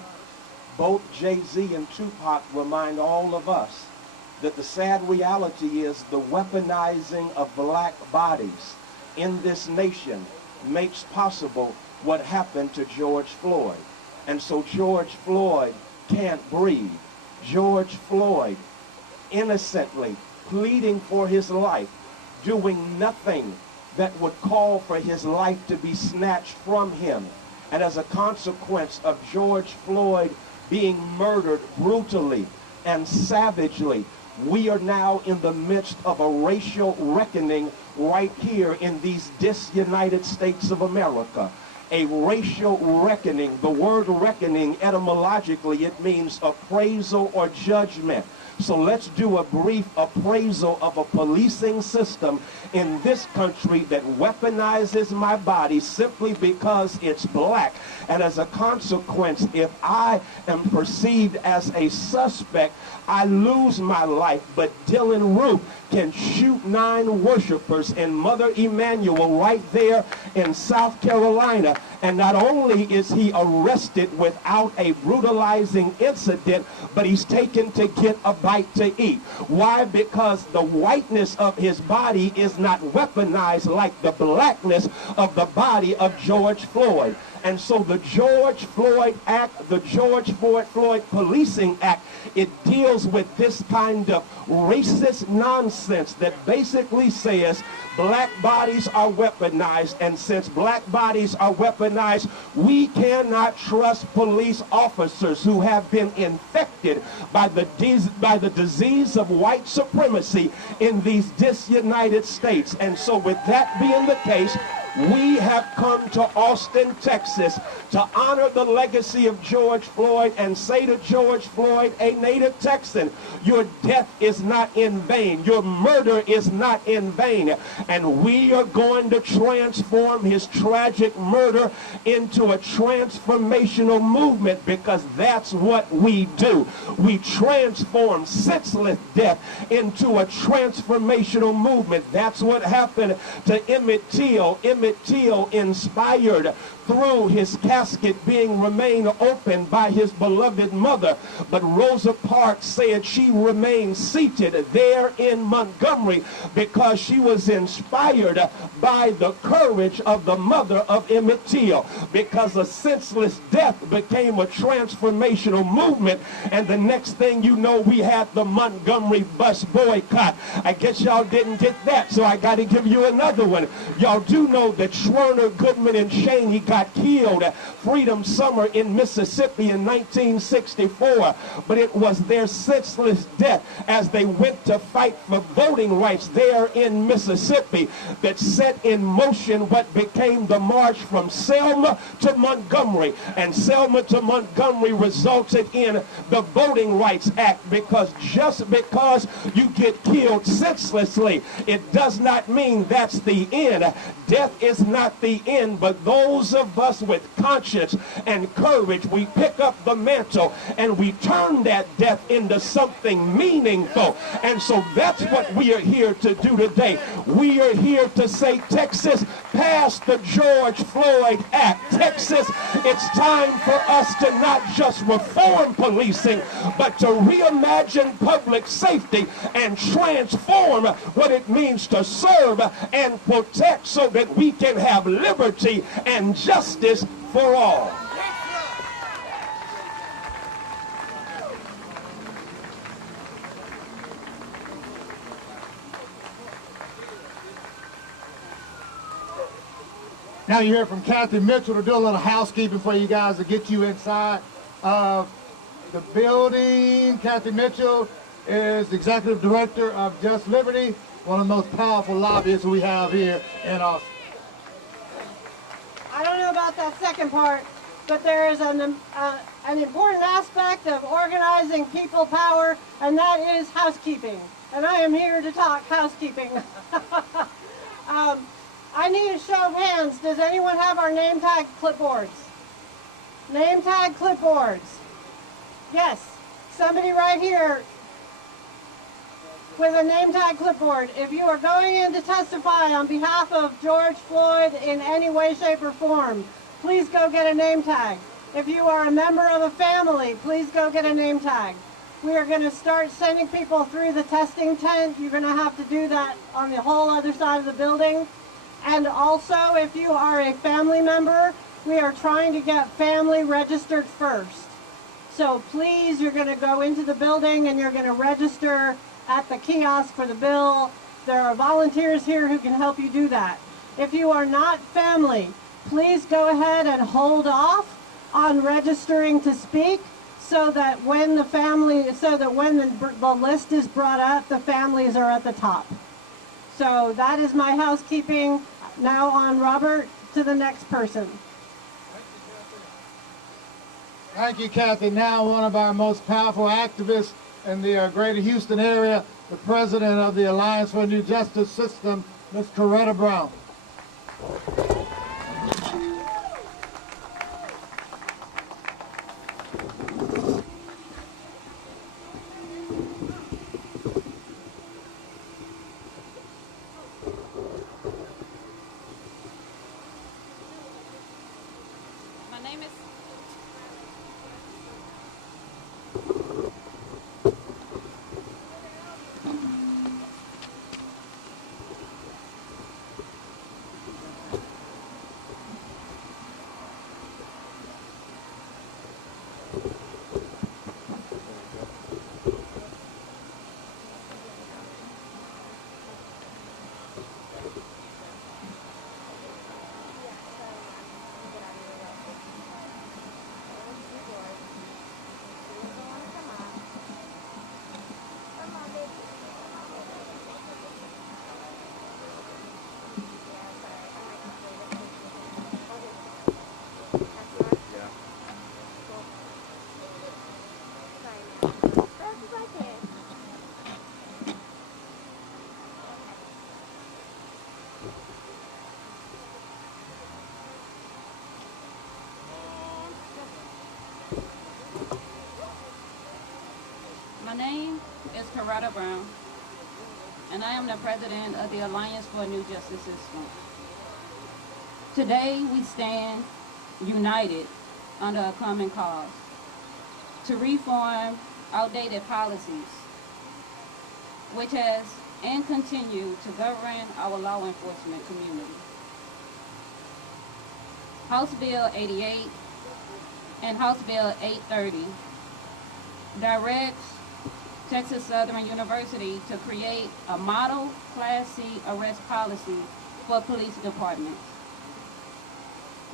Both Jay-Z and Tupac remind all of us that the sad reality is the weaponizing of black bodies in this nation makes possible what happened to George Floyd. And so George Floyd can't breathe. George Floyd innocently pleading for his life, doing nothing that would call for his life to be snatched from him. And as a consequence of George Floyd being murdered brutally and savagely, We are now in the midst of a racial reckoning right here in these disunited states of America. A racial reckoning. The word reckoning, etymologically, it means appraisal or judgment. So let's do a brief appraisal of a policing system in this country that weaponizes my body simply because it's black. And as a consequence, if I am perceived as a suspect, I lose my life. But Dylan Roof can shoot 9 worshipers in Mother Emanuel right there in South Carolina. And not only is he arrested without a brutalizing incident, but he's taken to get a bite to eat. Why? Because the whiteness of his body is not weaponized like the blackness of the body of George Floyd. And so the George Floyd Act, the George Floyd Policing Act, it deals with this kind of racist nonsense that basically says black bodies are weaponized, and since black bodies are weaponized, we cannot trust police officers who have been infected by the disease of white supremacy in these disunited states. And so with that being the case, we have come to Austin, Texas to honor the legacy of George Floyd and say to George Floyd, a native Texan, your death is not in vain. Your murder is not in vain. And we are going to transform his tragic murder into a transformational movement, because that's what we do. We transform senseless death into a transformational movement. That's what happened to Emmett Till. Emmett Till, inspired through his casket being remained open by his beloved mother. But Rosa Parks said she remained seated there in Montgomery because she was inspired by the courage of the mother of Emmett Till, because a senseless death became a transformational movement. And the next thing you know, we had the Montgomery bus boycott. I guess y'all didn't get that, so I got to give you another one. Y'all do know that Schwerner, Goodman, and Cheney got killed at Freedom Summer in Mississippi in 1964, but it was their senseless death as they went to fight for voting rights there in Mississippi that set in motion what became the march from Selma to Montgomery. And Selma to Montgomery resulted in the Voting Rights Act, because just because you get killed senselessly, it does not mean that's the end. Death is not the end, but those of us with conscience and courage, we pick up the mantle and we turn that death into something meaningful. And so that's what we are here to do today. We are here to say, Texas, pass the George Floyd Act. Texas, it's time for us to not just reform policing, but to reimagine public safety and transform what it means to serve and protect, so that we can have liberty and justice for all. Now you hear from Cathy Mitchell to do a little housekeeping for you guys to get you inside of the building. Cathy Mitchell is the Executive Director of Just Liberty, one of the most powerful lobbyists we have here in Austin. I don't know about that second part, but there is an important aspect of organizing people power, and that is housekeeping. And I am here to talk housekeeping. I need a show of hands. Does anyone have our name tag clipboards? Name tag clipboards. Yes, somebody right here with a name tag clipboard. If you are going in to testify on behalf of George Floyd in any way, shape, or form, please go get a name tag. If you are a member of a family, please go get a name tag. We are going to start sending people through the testing tent. You're going to have to do that on the whole other side of the building. And also, if you are a family member, we are trying to get family registered first. So please, you're going to go into the building and you're going to register at the kiosk for the bill. There are volunteers here who can help you do that. If you are not family, please go ahead and hold off on registering to speak so that when the list is brought up, the families are at the top. So that is my housekeeping. Now on Robert to the next person. Thank you, Cathy. Now one of our most powerful activists in the greater Houston area, the president of the Alliance for a New Justice System, Ms. Coretta Brown. My name is Coretta Brown, and I am the president of the Alliance for a New Justice System. Today, we stand united under a common cause to reform outdated policies, which has and continue to govern our law enforcement community. House Bill 88 and House Bill 830 directs Texas Southern University to create a model Class C arrest policy for police departments.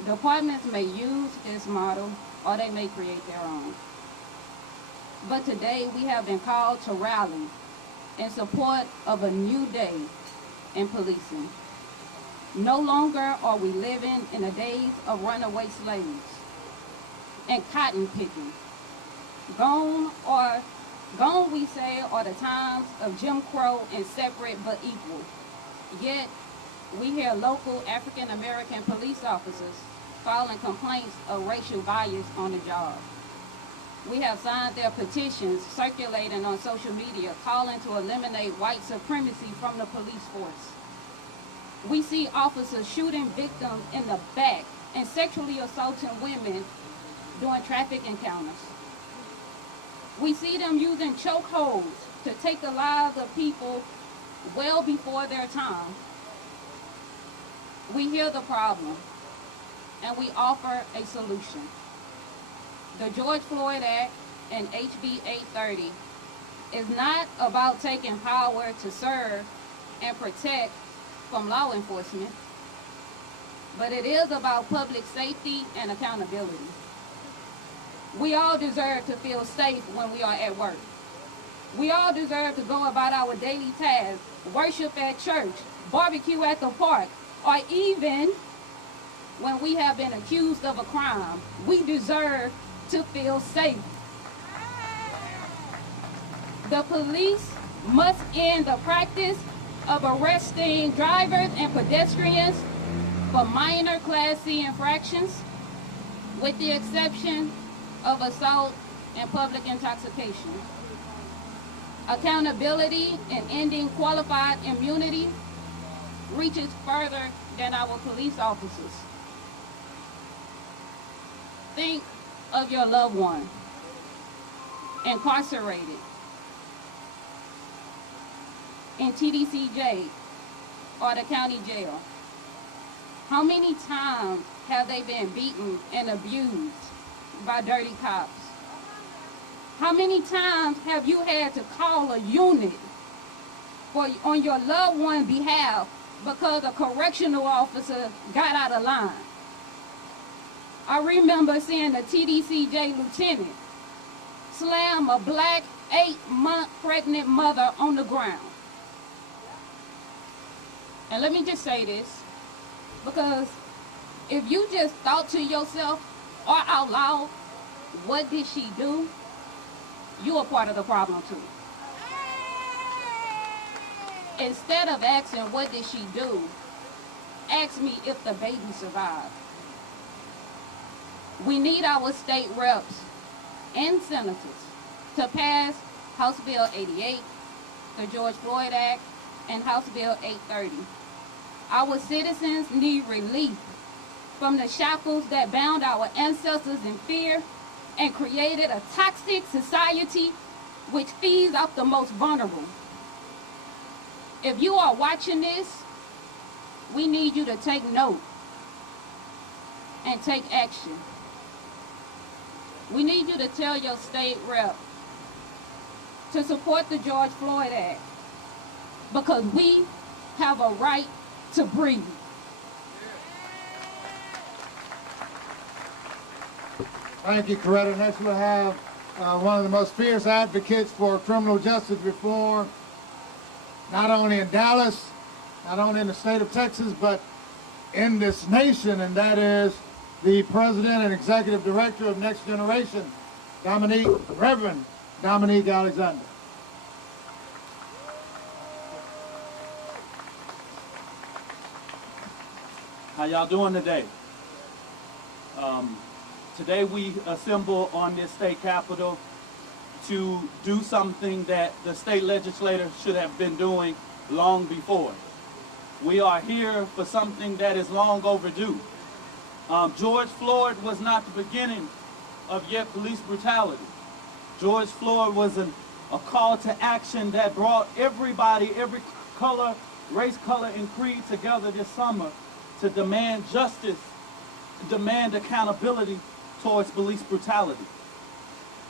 Departments may use this model or they may create their own. But today we have been called to rally in support of a new day in policing. No longer are we living in the days of runaway slaves and cotton picking. Gone, we say, are the times of Jim Crow and separate but equal. Yet, we hear local African-American police officers filing complaints of racial bias on the job. We have signed their petitions circulating on social media calling to eliminate white supremacy from the police force. We see officers shooting victims in the back and sexually assaulting women during traffic encounters. We see them using chokeholds to take the lives of people well before their time. We hear the problem, and we offer a solution. The George Floyd Act and HB 830 is not about taking power to serve and protect from law enforcement, but it is about public safety and accountability. We all deserve to feel safe when we are at work. We all deserve to go about our daily tasks, worship at church, barbecue at the park, or even when we have been accused of a crime. We deserve to feel safe. The police must end the practice of arresting drivers and pedestrians for minor Class C infractions, with the exception of assault and public intoxication. Accountability and ending qualified immunity reaches further than our police officers. Think of your loved one, incarcerated in TDCJ or the county jail. How many times have they been beaten and abused by dirty cops? How many times have you had to call a unit on your loved one's behalf because a correctional officer got out of line? I remember seeing a TDCJ lieutenant slam a black 8-month pregnant mother on the ground. And let me just say this, because if you just thought to yourself or out loud, what did she do? You are part of the problem too. Instead of asking what did she do, ask me if the baby survived. We need our state reps and senators to pass House Bill 88, the George Floyd Act, and House Bill 830. Our citizens need relief from the shackles that bound our ancestors in fear and created a toxic society which feeds off the most vulnerable. If you are watching this, we need you to take note and take action. We need you to tell your state rep to support the George Floyd Act because we have a right to breathe. Thank you, Coretta. Next we'll have one of the most fierce advocates for criminal justice reform, not only in Dallas, not only in the state of Texas, but in this nation, and that is the President and Executive Director of Next Generation, Reverend Dominique Alexander. How y'all doing today? Today we assemble on this state capitol to do something that the state legislators should have been doing long before. We are here for something that is long overdue. George Floyd was not the beginning of yet police brutality. George Floyd was a call to action that brought everybody, every color, race, color, and creed together this summer to demand justice, demand accountability towards police brutality.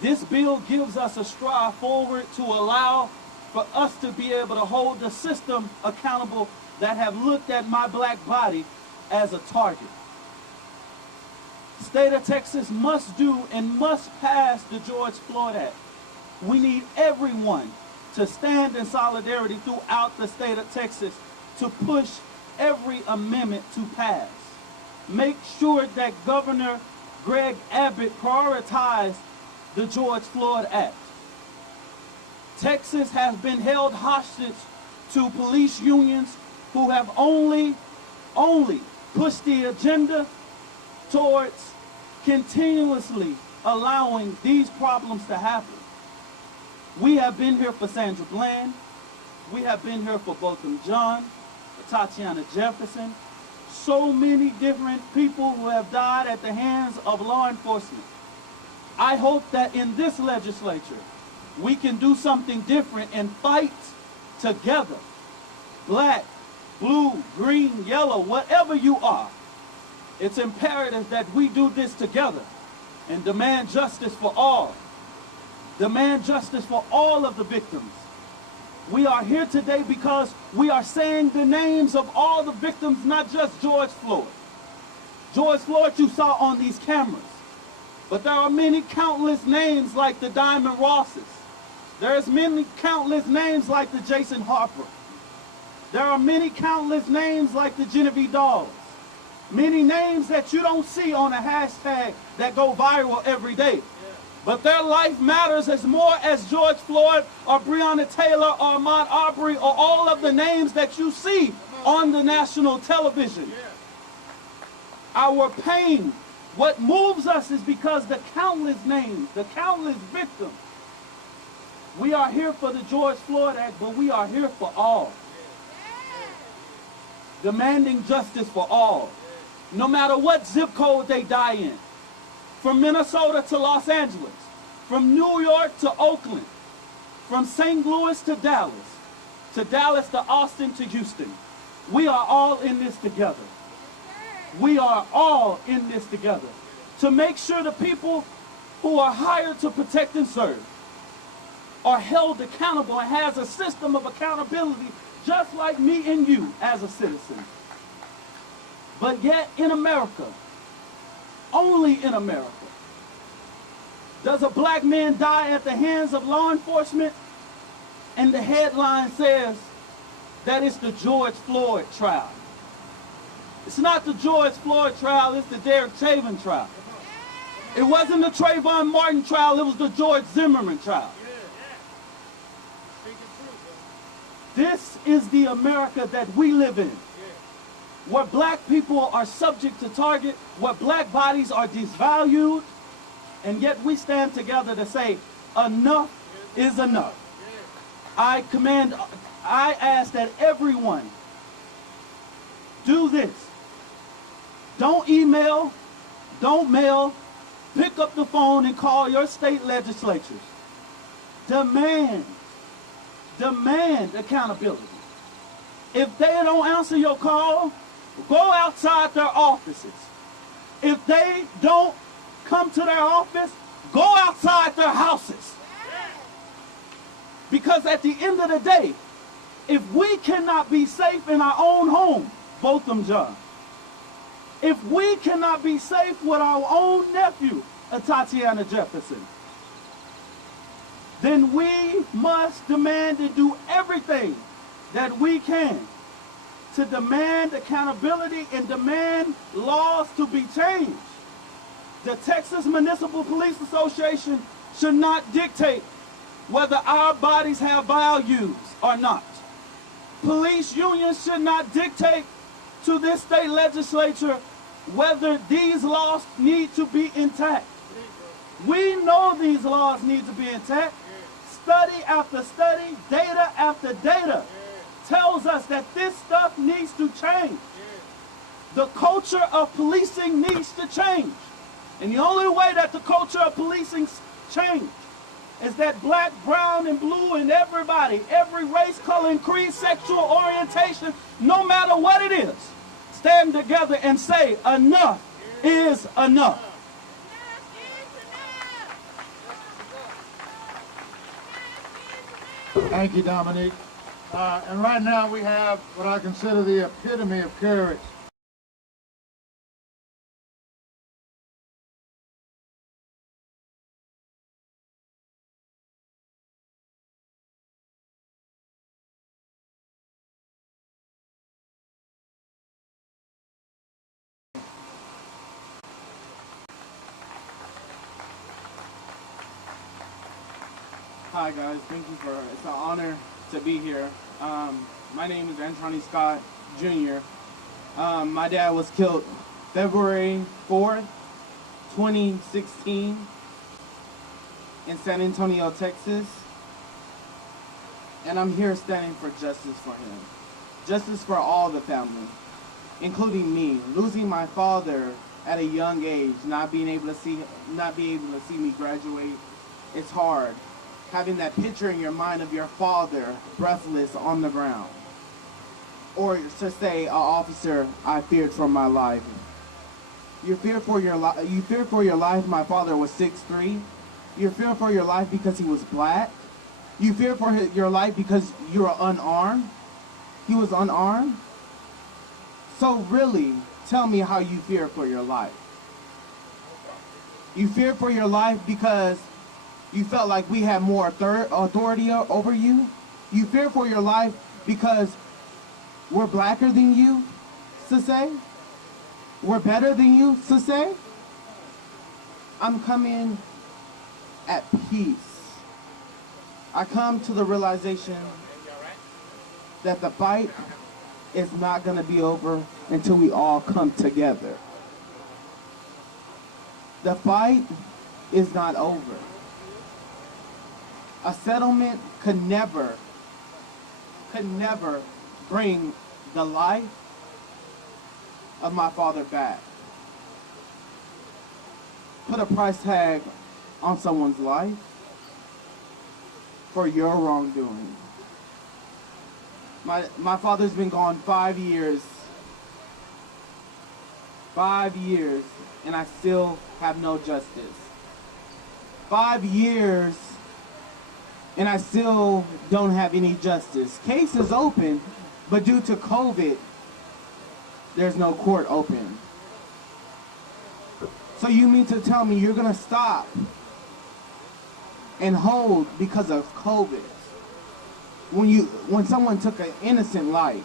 This bill gives us a stride forward to allow for us to be able to hold the system accountable that have looked at my black body as a target. State of Texas must do and must pass the George Floyd Act. We need everyone to stand in solidarity throughout the state of Texas to push every amendment to pass. Make sure that Governor Greg Abbott prioritized the George Floyd Act. Texas has been held hostage to police unions who have only pushed the agenda towards continuously allowing these problems to happen. We have been here for Sandra Bland. We have been here for Botham Jean, for Tatiana Jefferson. So many different people who have died at the hands of law enforcement. I hope that in this legislature, we can do something different and fight together. Black, blue, green, yellow, whatever you are. It's imperative that we do this together and demand justice for all. Demand justice for all of the victims. We are here today because we are saying the names of all the victims, not just George Floyd. George Floyd you saw on these cameras. But there are many countless names like the Diamond Rosses. There's many countless names like the Jason Harper. There are many countless names like the Genevieve Dawes. Many names that you don't see on a hashtag that go viral every day. But their life matters as more as George Floyd or Breonna Taylor or Ahmaud Arbery or all of the names that you see on the national television. Our pain, what moves us is because the countless names, the countless victims. We are here for the George Floyd Act, but we are here for all. Demanding justice for all. No matter what zip code they die in. From Minnesota to Los Angeles, from New York to Oakland, from St. Louis to Dallas to Austin to Houston. We are all in this together. We are all in this together to make sure the people who are hired to protect and serve are held accountable and has a system of accountability just like me and you as a citizen. But yet in America, only in America, Does a black man die at the hands of law enforcement? And the headline says that it's the George Floyd trial. It's not the George Floyd trial, it's the Derek Chauvin trial. It wasn't the Trayvon Martin trial, it was the George Zimmerman trial. This is the America that we live in, where black people are subject to target, where black bodies are devalued, and yet we stand together to say, enough is enough. I ask that everyone do this. Don't email, don't mail, pick up the phone and call your state legislatures. Demand accountability. If they don't answer your call, go outside their offices. If they don't come to their office, go outside their houses. Because at the end of the day, if we cannot be safe in our own home, Botham John, if we cannot be safe with our own nephew, Tatiana Jefferson, then we must demand and do everything that we can to demand accountability and demand laws to be changed. The Texas Municipal Police Association should not dictate whether our bodies have values or not. Police unions should not dictate to this state legislature whether these laws need to be intact. We know these laws need to be intact. Study after study, data after data tells us that this stuff needs to change. The culture of policing needs to change. And the only way that the culture of policing change is that black, brown, and blue, and everybody, every race, color, and creed, sexual orientation, no matter what it is, stand together and say, enough is enough. Thank you, Dominique. And right now we have what I consider the epitome of courage. Hi guys, thank you it's an honor to be here. My name is Anthony Scott Jr. My dad was killed February 4th, 2016 in San Antonio, Texas. And I'm here standing for justice for him. Justice for all the family, including me. Losing my father at a young age, not being able to see me graduate, it's hard. Having that picture in your mind of your father breathless on the ground. Or to say, officer, I feared for my life. You fear for your life. My father was 6'3". You fear for your life because he was black. You fear for your life because you were unarmed. He was unarmed. So really, tell me how you fear for your life. You fear for your life because you felt like we had more authority over you. You fear for your life because we're blacker than you, Sase? We're better than you, Sase? I'm coming at peace. I come to the realization that the fight is not going to be over until we all come together. The fight is not over. A settlement could never bring the life of my father back. Put a price tag on someone's life for your wrongdoing. My father's been gone 5 years. 5 years, and I still have no justice. 5 years, and I still don't have any justice. Case is open, but due to COVID, there's no court open. So you mean to tell me you're gonna stop and hold because of COVID. When someone took an innocent life,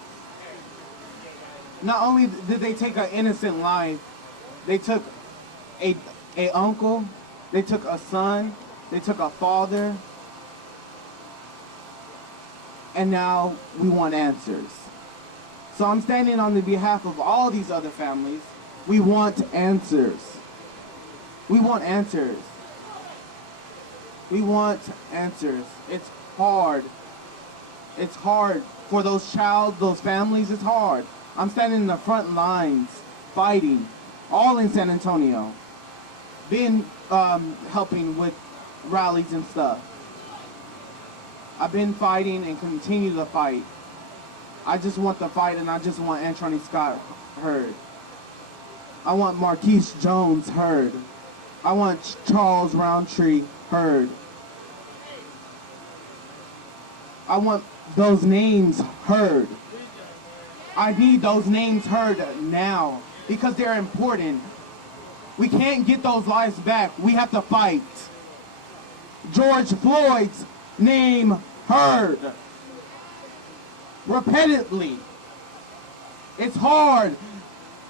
not only did they take an innocent life, they took a uncle, they took a son, they took a father, and now we want answers. So I'm standing on the behalf of all these other families. We want answers. We want answers. We want answers. It's hard. It's hard for those families, it's hard. I'm standing in the front lines, fighting, all in San Antonio. Been helping with rallies and stuff. I've been fighting and continue to fight. I just want the fight, and I just want Anthony Scott heard. I want Marquise Jones heard. I want Charles Rountree heard. I want those names heard. I need those names heard now because they're important. We can't get those lives back. We have to fight. George Floyd's name heard. Repeatedly. It's hard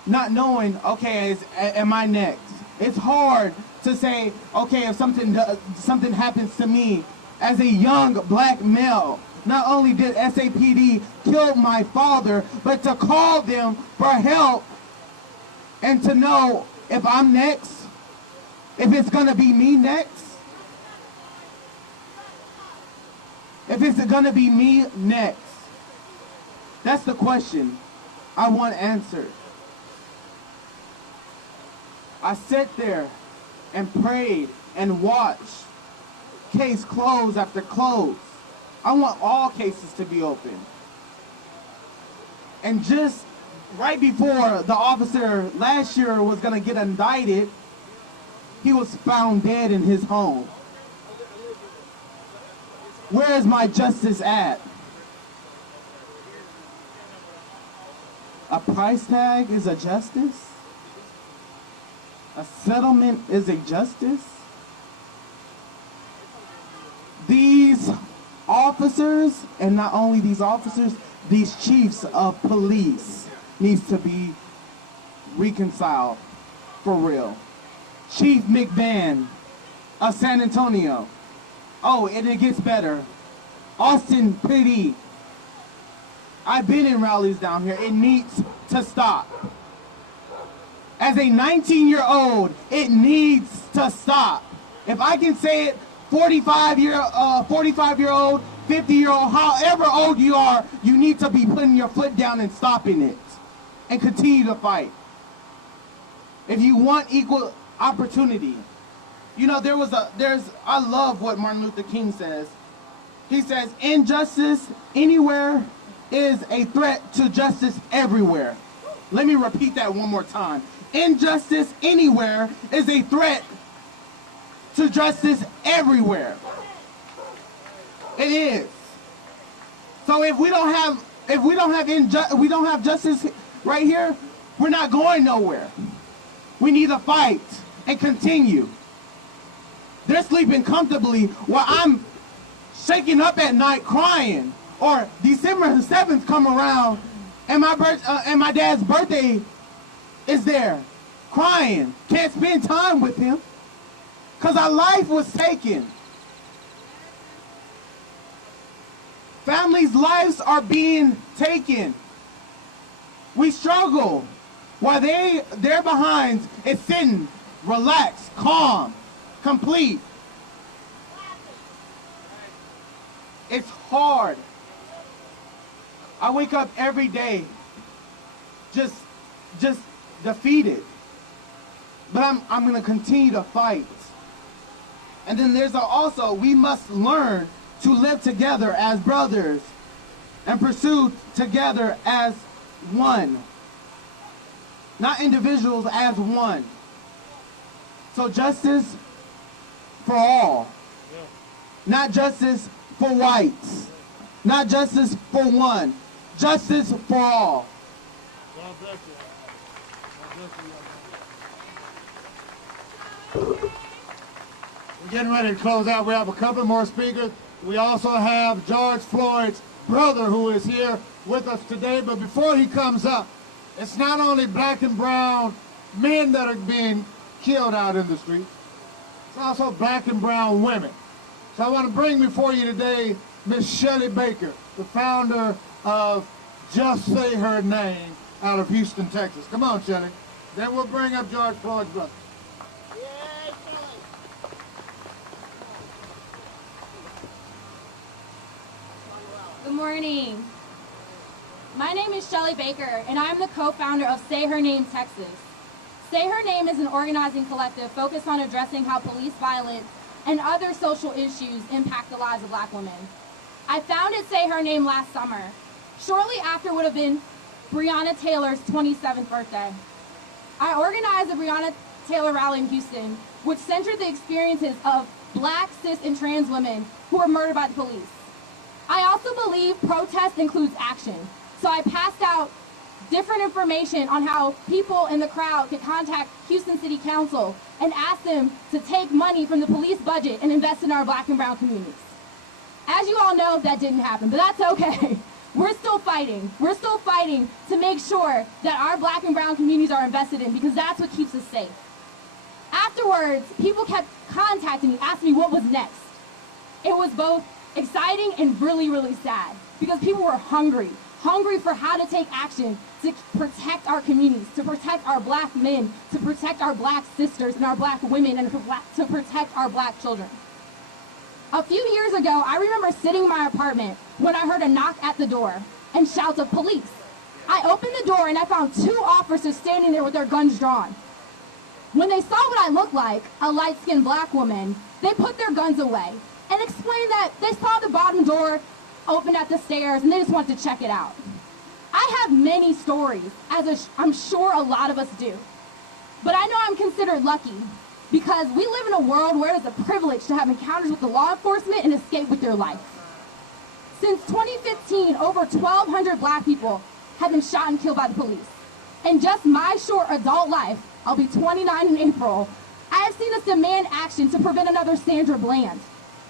not knowing, okay, am I next? It's hard to say, okay, if something happens to me as a young black male, not only did SAPD kill my father, but to call them for help and to know if I'm next, if it's gonna be me next, if it's gonna be me next. That's the question I want answered. I sat there and prayed and watched case close after close. I want all cases to be open. And just right before the officer last year was gonna get indicted, he was found dead in his home. Where is my justice at? A price tag is a justice? A settlement is a justice? These officers, and not only these officers, these chiefs of police needs to be reconciled for real. Chief McMahon of San Antonio. Oh, and it gets better. Austin PD. I've been in rallies down here. It needs to stop. As a 19-year-old, it needs to stop. If I can say it, 45-year-old, 50-year-old, however old you are, you need to be putting your foot down and stopping it and continue to fight. If you want equal opportunity. You know, I love what Martin Luther King says. He says, injustice anywhere is a threat to justice everywhere. Let me repeat that one more time. Injustice anywhere is a threat to justice everywhere. It is. So if we don't have justice right here, we're not going nowhere. We need to fight and continue. They're sleeping comfortably while I'm shaking up at night crying. Or December 7th come around and my dad's birthday is there, crying. Can't spend time with him because our life was taken. Families' lives are being taken. We struggle while their behinds is sitting, relaxed, calm, complete. It's hard. I wake up every day just defeated. But I'm going to continue to fight. And then there's also, we must learn to live together as brothers and pursue together as one. Not individuals, as one. So justice for all. Not justice for whites. Not justice for one. Justice for all. God bless you. God bless you. We're getting ready to close out. We have a couple more speakers. We also have George Floyd's brother who is here with us today. But before he comes up, it's not only black and brown men that are being killed out in the streets. It's also black and brown women. So I want to bring before you today Miss Shelly Baker, the founder of Just Say Her Name out of Houston, Texas. Come on, Shelly. Then we'll bring up George Floyd's brother. Good morning. My name is Shelly Baker, and I'm the co-founder of Say Her Name Texas. Say Her Name is an organizing collective focused on addressing how police violence and other social issues impact the lives of black women. I founded Say Her Name last summer, shortly after would have been Breonna Taylor's 27th birthday. I organized the Breonna Taylor rally in Houston, which centered the experiences of black, cis, and trans women who were murdered by the police. I also believe protest includes action, so I passed out different information on how people in the crowd could contact Houston City Council and ask them to take money from the police budget and invest in our black and brown communities. As you all know, that didn't happen, but that's okay. We're still fighting. We're still fighting to make sure that our black and brown communities are invested in, because that's what keeps us safe. Afterwards, people kept contacting me, asking me what was next. It was both exciting and really, really sad, because people were hungry for how to take action to protect our communities, to protect our black men, to protect our black sisters and our black women, and to protect our black children. A few years ago, I remember sitting in my apartment when I heard a knock at the door and shouts of police. I opened the door and I found 2 officers standing there with their guns drawn. When they saw what I looked like, a light-skinned black woman, they put their guns away and explained that they saw the bottom door open at the stairs and they just wanted to check it out. I have many stories, as I'm sure a lot of us do. But I know I'm considered lucky, because we live in a world where it is a privilege to have encounters with the law enforcement and escape with their life. Since 2015, over 1,200 black people have been shot and killed by the police. In just my short adult life, I'll be 29 in April, I have seen us demand action to prevent another Sandra Bland,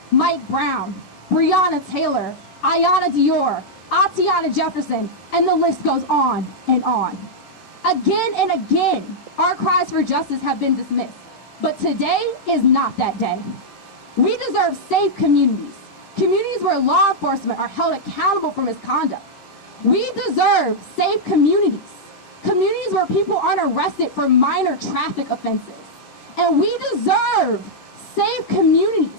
Mike Brown, Breonna Taylor, Ayanna Dior, Atiana Jefferson, and the list goes on and on. Again and again, our cries for justice have been dismissed. But today is not that day. We deserve safe communities, communities where law enforcement are held accountable for misconduct. We deserve safe communities, communities where people aren't arrested for minor traffic offenses. And we deserve safe communities,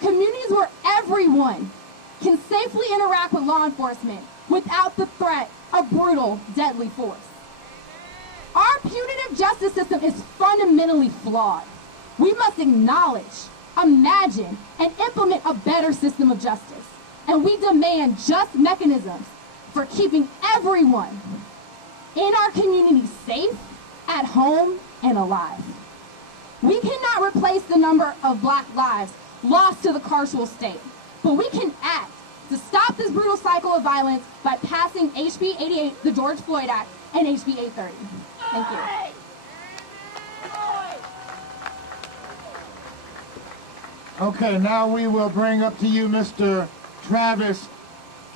communities where everyone can safely interact with law enforcement without the threat of brutal, deadly force. Our punitive justice system is fundamentally flawed. We must acknowledge, imagine, and implement a better system of justice. And we demand just mechanisms for keeping everyone in our community safe, at home, and alive. We cannot replace the number of black lives lost to the carceral state, but we can act to stop this brutal cycle of violence by passing HB 88, the George Floyd Act, and HB 830. Thank you. Okay, now we will bring up to you Mr. Travis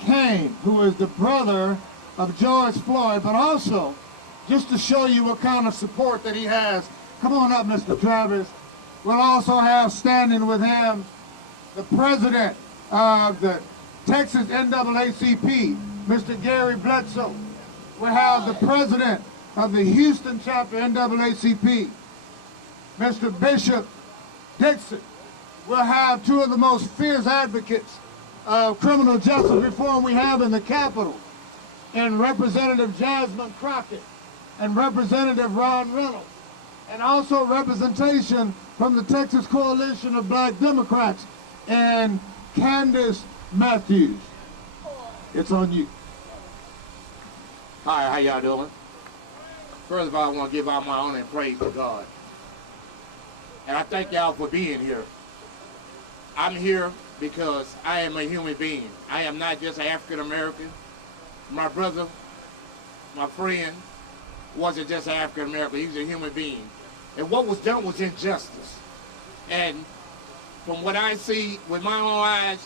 Kane, who is the brother of George Floyd, but also, just to show you what kind of support that he has, come on up, Mr. Travis. We'll also have standing with him the president of the Texas NAACP, Mr. Gary Bledsoe. We'll have the president of the Houston chapter NAACP, Mr. Bishop Dixon. We'll have 2 of the most fierce advocates of criminal justice reform we have in the Capitol, and Representative Jasmine Crockett and Representative Ron Reynolds, and also representation from the Texas Coalition of Black Democrats and Candace Matthews. It's on you. Hi, how y'all doing? First of all, I want to give all my honor and praise to God. And I thank y'all for being here. I'm here because I am a human being. I am not just African American. My brother, my friend, wasn't just African American. He was a human being. And what was done was injustice. And from what I see with my own eyes,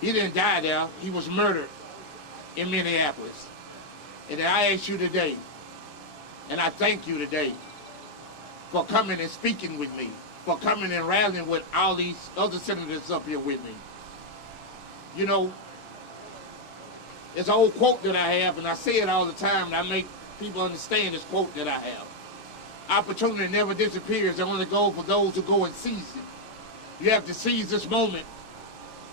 he didn't die there. He was murdered in Minneapolis. And I ask you today, and I thank you today for coming and speaking with me, for coming and rallying with all these other senators up here with me. You know, it's an old quote that I have, and I say it all the time, and I make people understand this quote that I have. Opportunity never disappears. It only goes for those who go and seize it. You have to seize this moment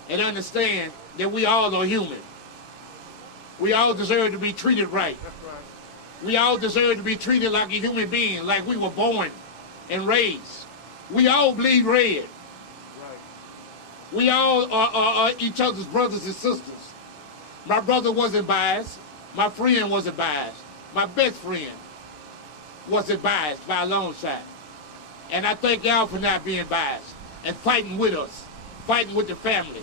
and understand that we all are human. We all deserve to be treated right. We all deserve to be treated like a human being, like we were born and raised. We all bleed red. We all are each other's brothers and sisters. My brother wasn't biased. My friend wasn't biased. My best friend wasn't biased by a long shot. And I thank y'all for not being biased and fighting with us, fighting with the family,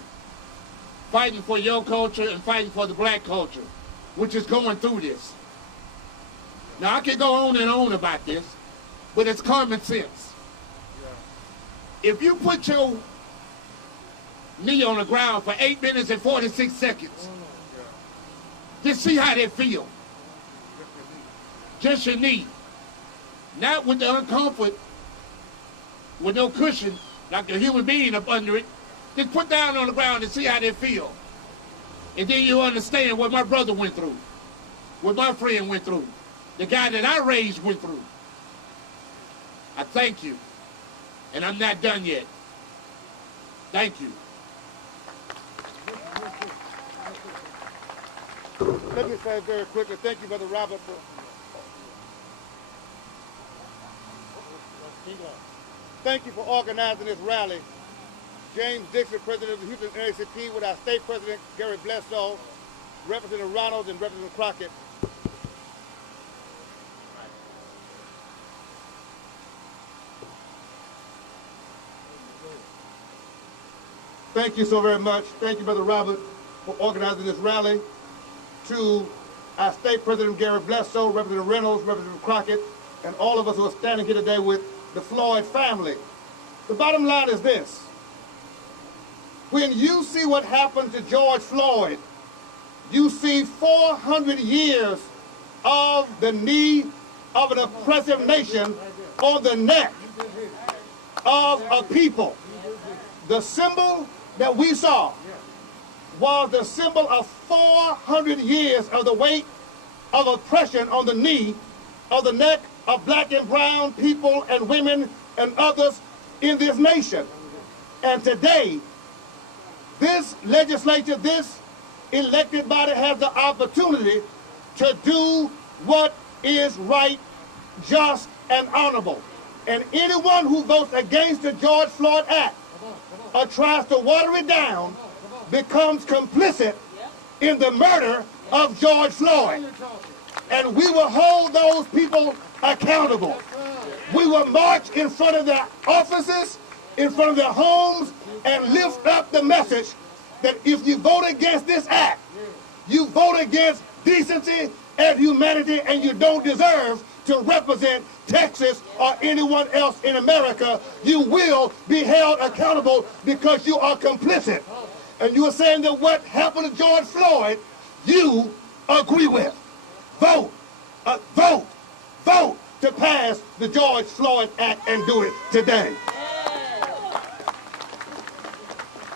fighting for your culture and fighting for the black culture, which is going through this. Now, I can go on and on about this, but it's common sense. If you put your knee on the ground for 8 minutes and 46 seconds, just see how they feel. Just your knee. Not with the uncomfort, with no cushion, like a human being up under it. Just put down on the ground and see how they feel. And then you understand what my brother went through, what my friend went through, the guy that I raised went through. I thank you. And I'm not done yet. Thank you. Let me say very quickly, thank you, Brother Robert, thank you for organizing this rally. James Dixon, President of the Houston NAACP, with our State President, Gary Bledsoe, Representative Reynolds, and Representative Crockett. Thank you so very much. Thank you, Brother Robert, for organizing this rally. To our State President, Gary Bledsoe, Representative Reynolds, Representative Crockett, and all of us who are standing here today with the Floyd family. The bottom line is this. When you see what happened to George Floyd, you see 400 years of the knee of an oppressive nation on the neck of a people. The symbol that we saw was the symbol of 400 years of the weight of oppression on the knee of the neck of black and brown people and women and others in this nation. And today, this legislature, this elected body has the opportunity to do what is right, just, and honorable. And anyone who votes against the George Floyd Act or tries to water it down becomes complicit in the murder of George Floyd. And we will hold those people accountable. We will march in front of their offices, in front of their homes, and lift up the message that if you vote against this act, you vote against decency and humanity, and you don't deserve to represent Texas or anyone else in America. You will be held accountable because you are complicit. And you are saying that what happened to George Floyd, you agree with. Vote, vote, vote to pass the George Floyd Act and do it today.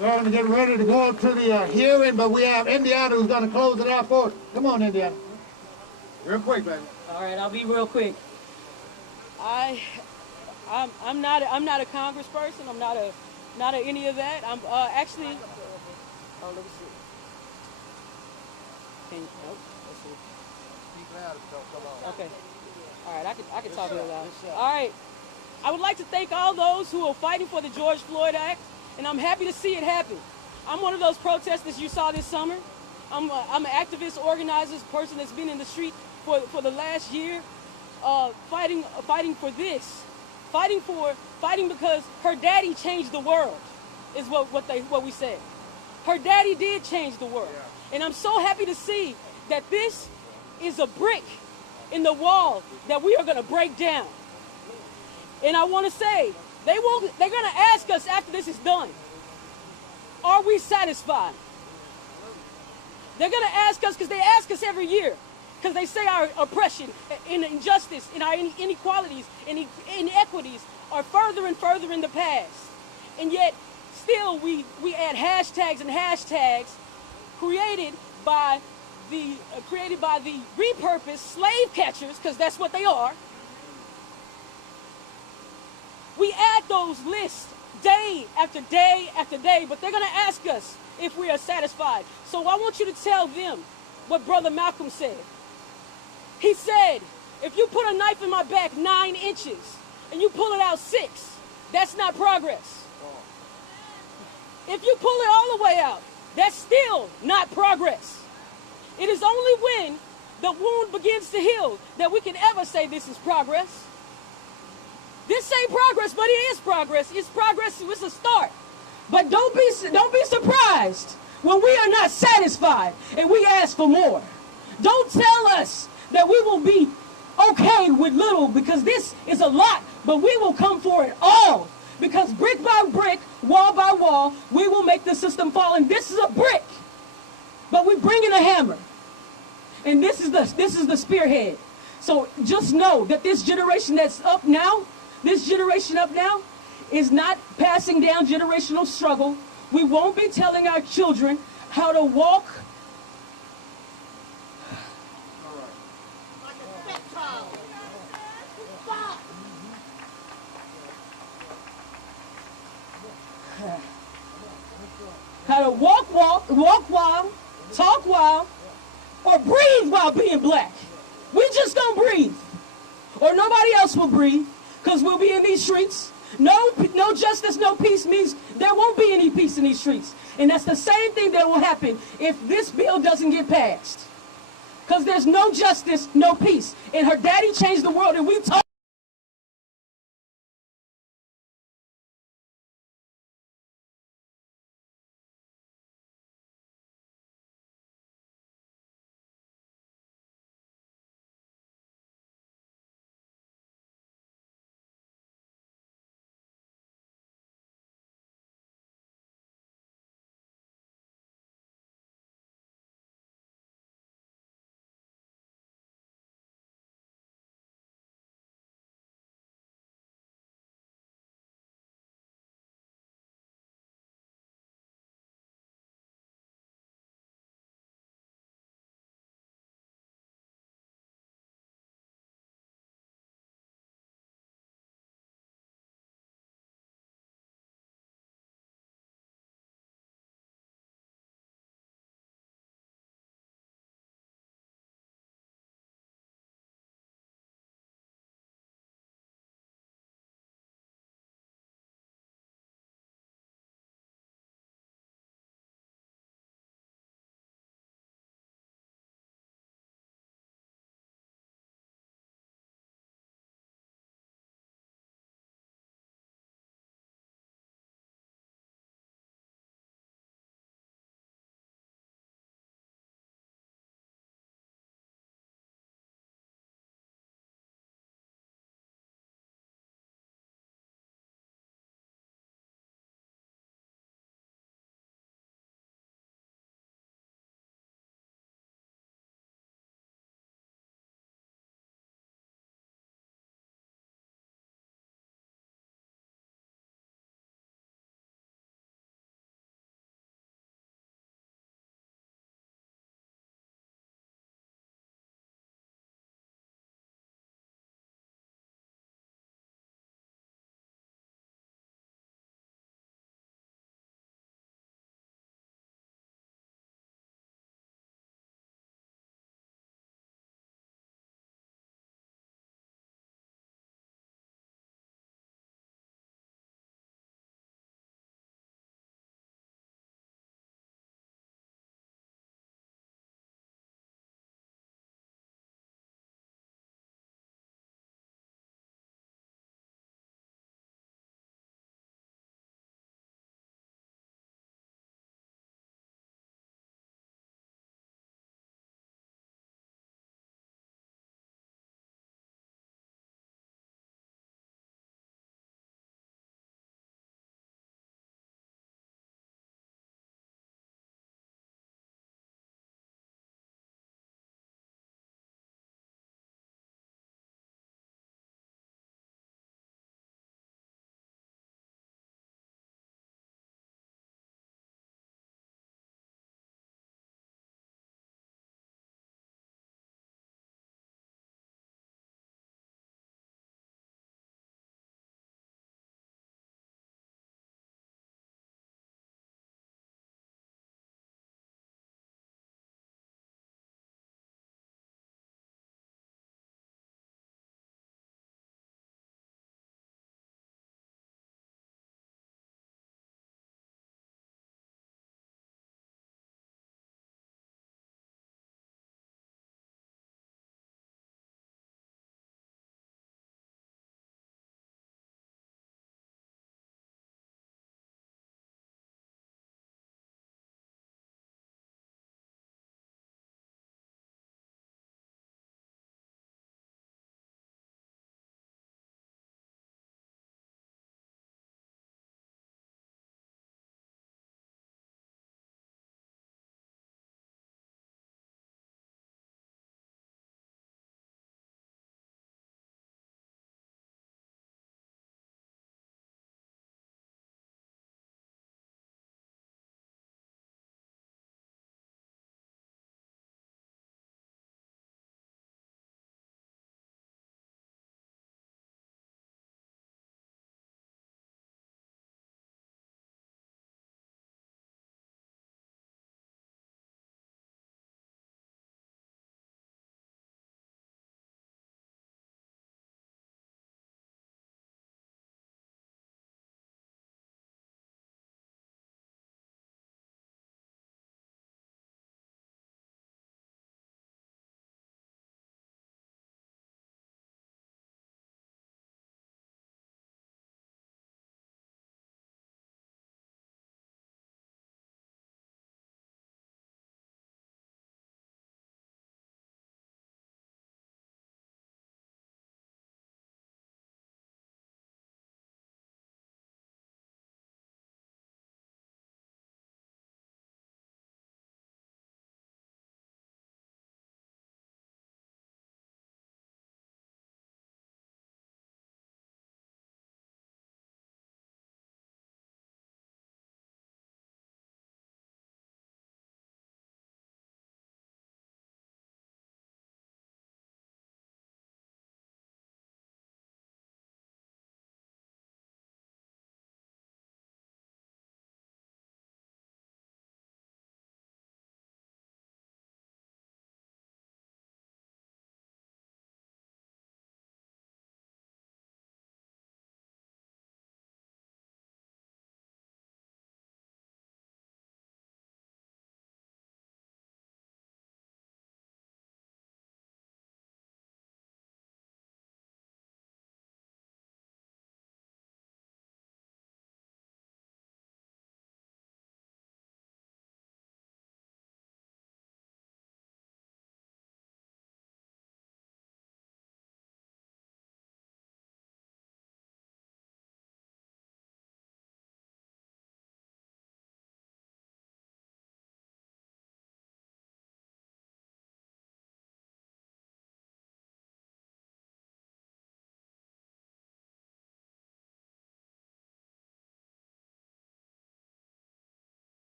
We're going to get ready to go to the hearing, but we have Indiana who's going to close it out for us. Come on, Indiana. Real quick, baby. All right, I'll be real quick. I'm not a congressperson. I'm not a any of that. I'm actually. Oh, let me see. Nope. Let's see. Okay. All right, I can talk real loud. All right. I would like to thank all those who are fighting for the George Floyd Act, and I'm happy to see it happen. I'm one of those protesters you saw this summer. I'm an activist, organizer, person that's been in the street for the last year, fighting for this, fighting because her daddy changed the world, is what we said. Her daddy did change the world, and I'm so happy to see that this is a brick in the wall that we are going to break down. And I want to say they're going to ask us after this is done, Are we satisfied? They're going to ask us, because they ask us every year, because they say our oppression and injustice and our inequalities and inequities are further and further in the past. And yet, still, we add hashtags and hashtags created by the repurposed slave catchers, because that's what they are. We add those lists day after day after day, but they're going to ask us if we are satisfied. So I want you to tell them what Brother Malcolm said. He said, if you put a knife in my back 9 inches and you pull it out 6, that's not progress. If you pull it all the way out, that's still not progress. It is only when the wound begins to heal that we can ever say this is progress. This ain't progress, but it is progress. It's progress, it's a start. But don't be surprised when we are not satisfied and we ask for more. Don't tell us that we will be okay with little, because this is a lot, but we will come for it all. Because brick by brick, wall by wall, we will make the system fall. And this is a brick, but we bring in a hammer. And this is the spearhead. So just know that this generation that's up now, is not passing down generational struggle. We won't be telling our children how to walk. How to walk while, talk while, or breathe while being black. We just gonna breathe. Or nobody else will breathe, because we'll be in these streets. No justice, no peace means there won't be any peace in these streets. And that's the same thing that will happen if this bill doesn't get passed. Because there's no justice, no peace. And her daddy changed the world, and we talk.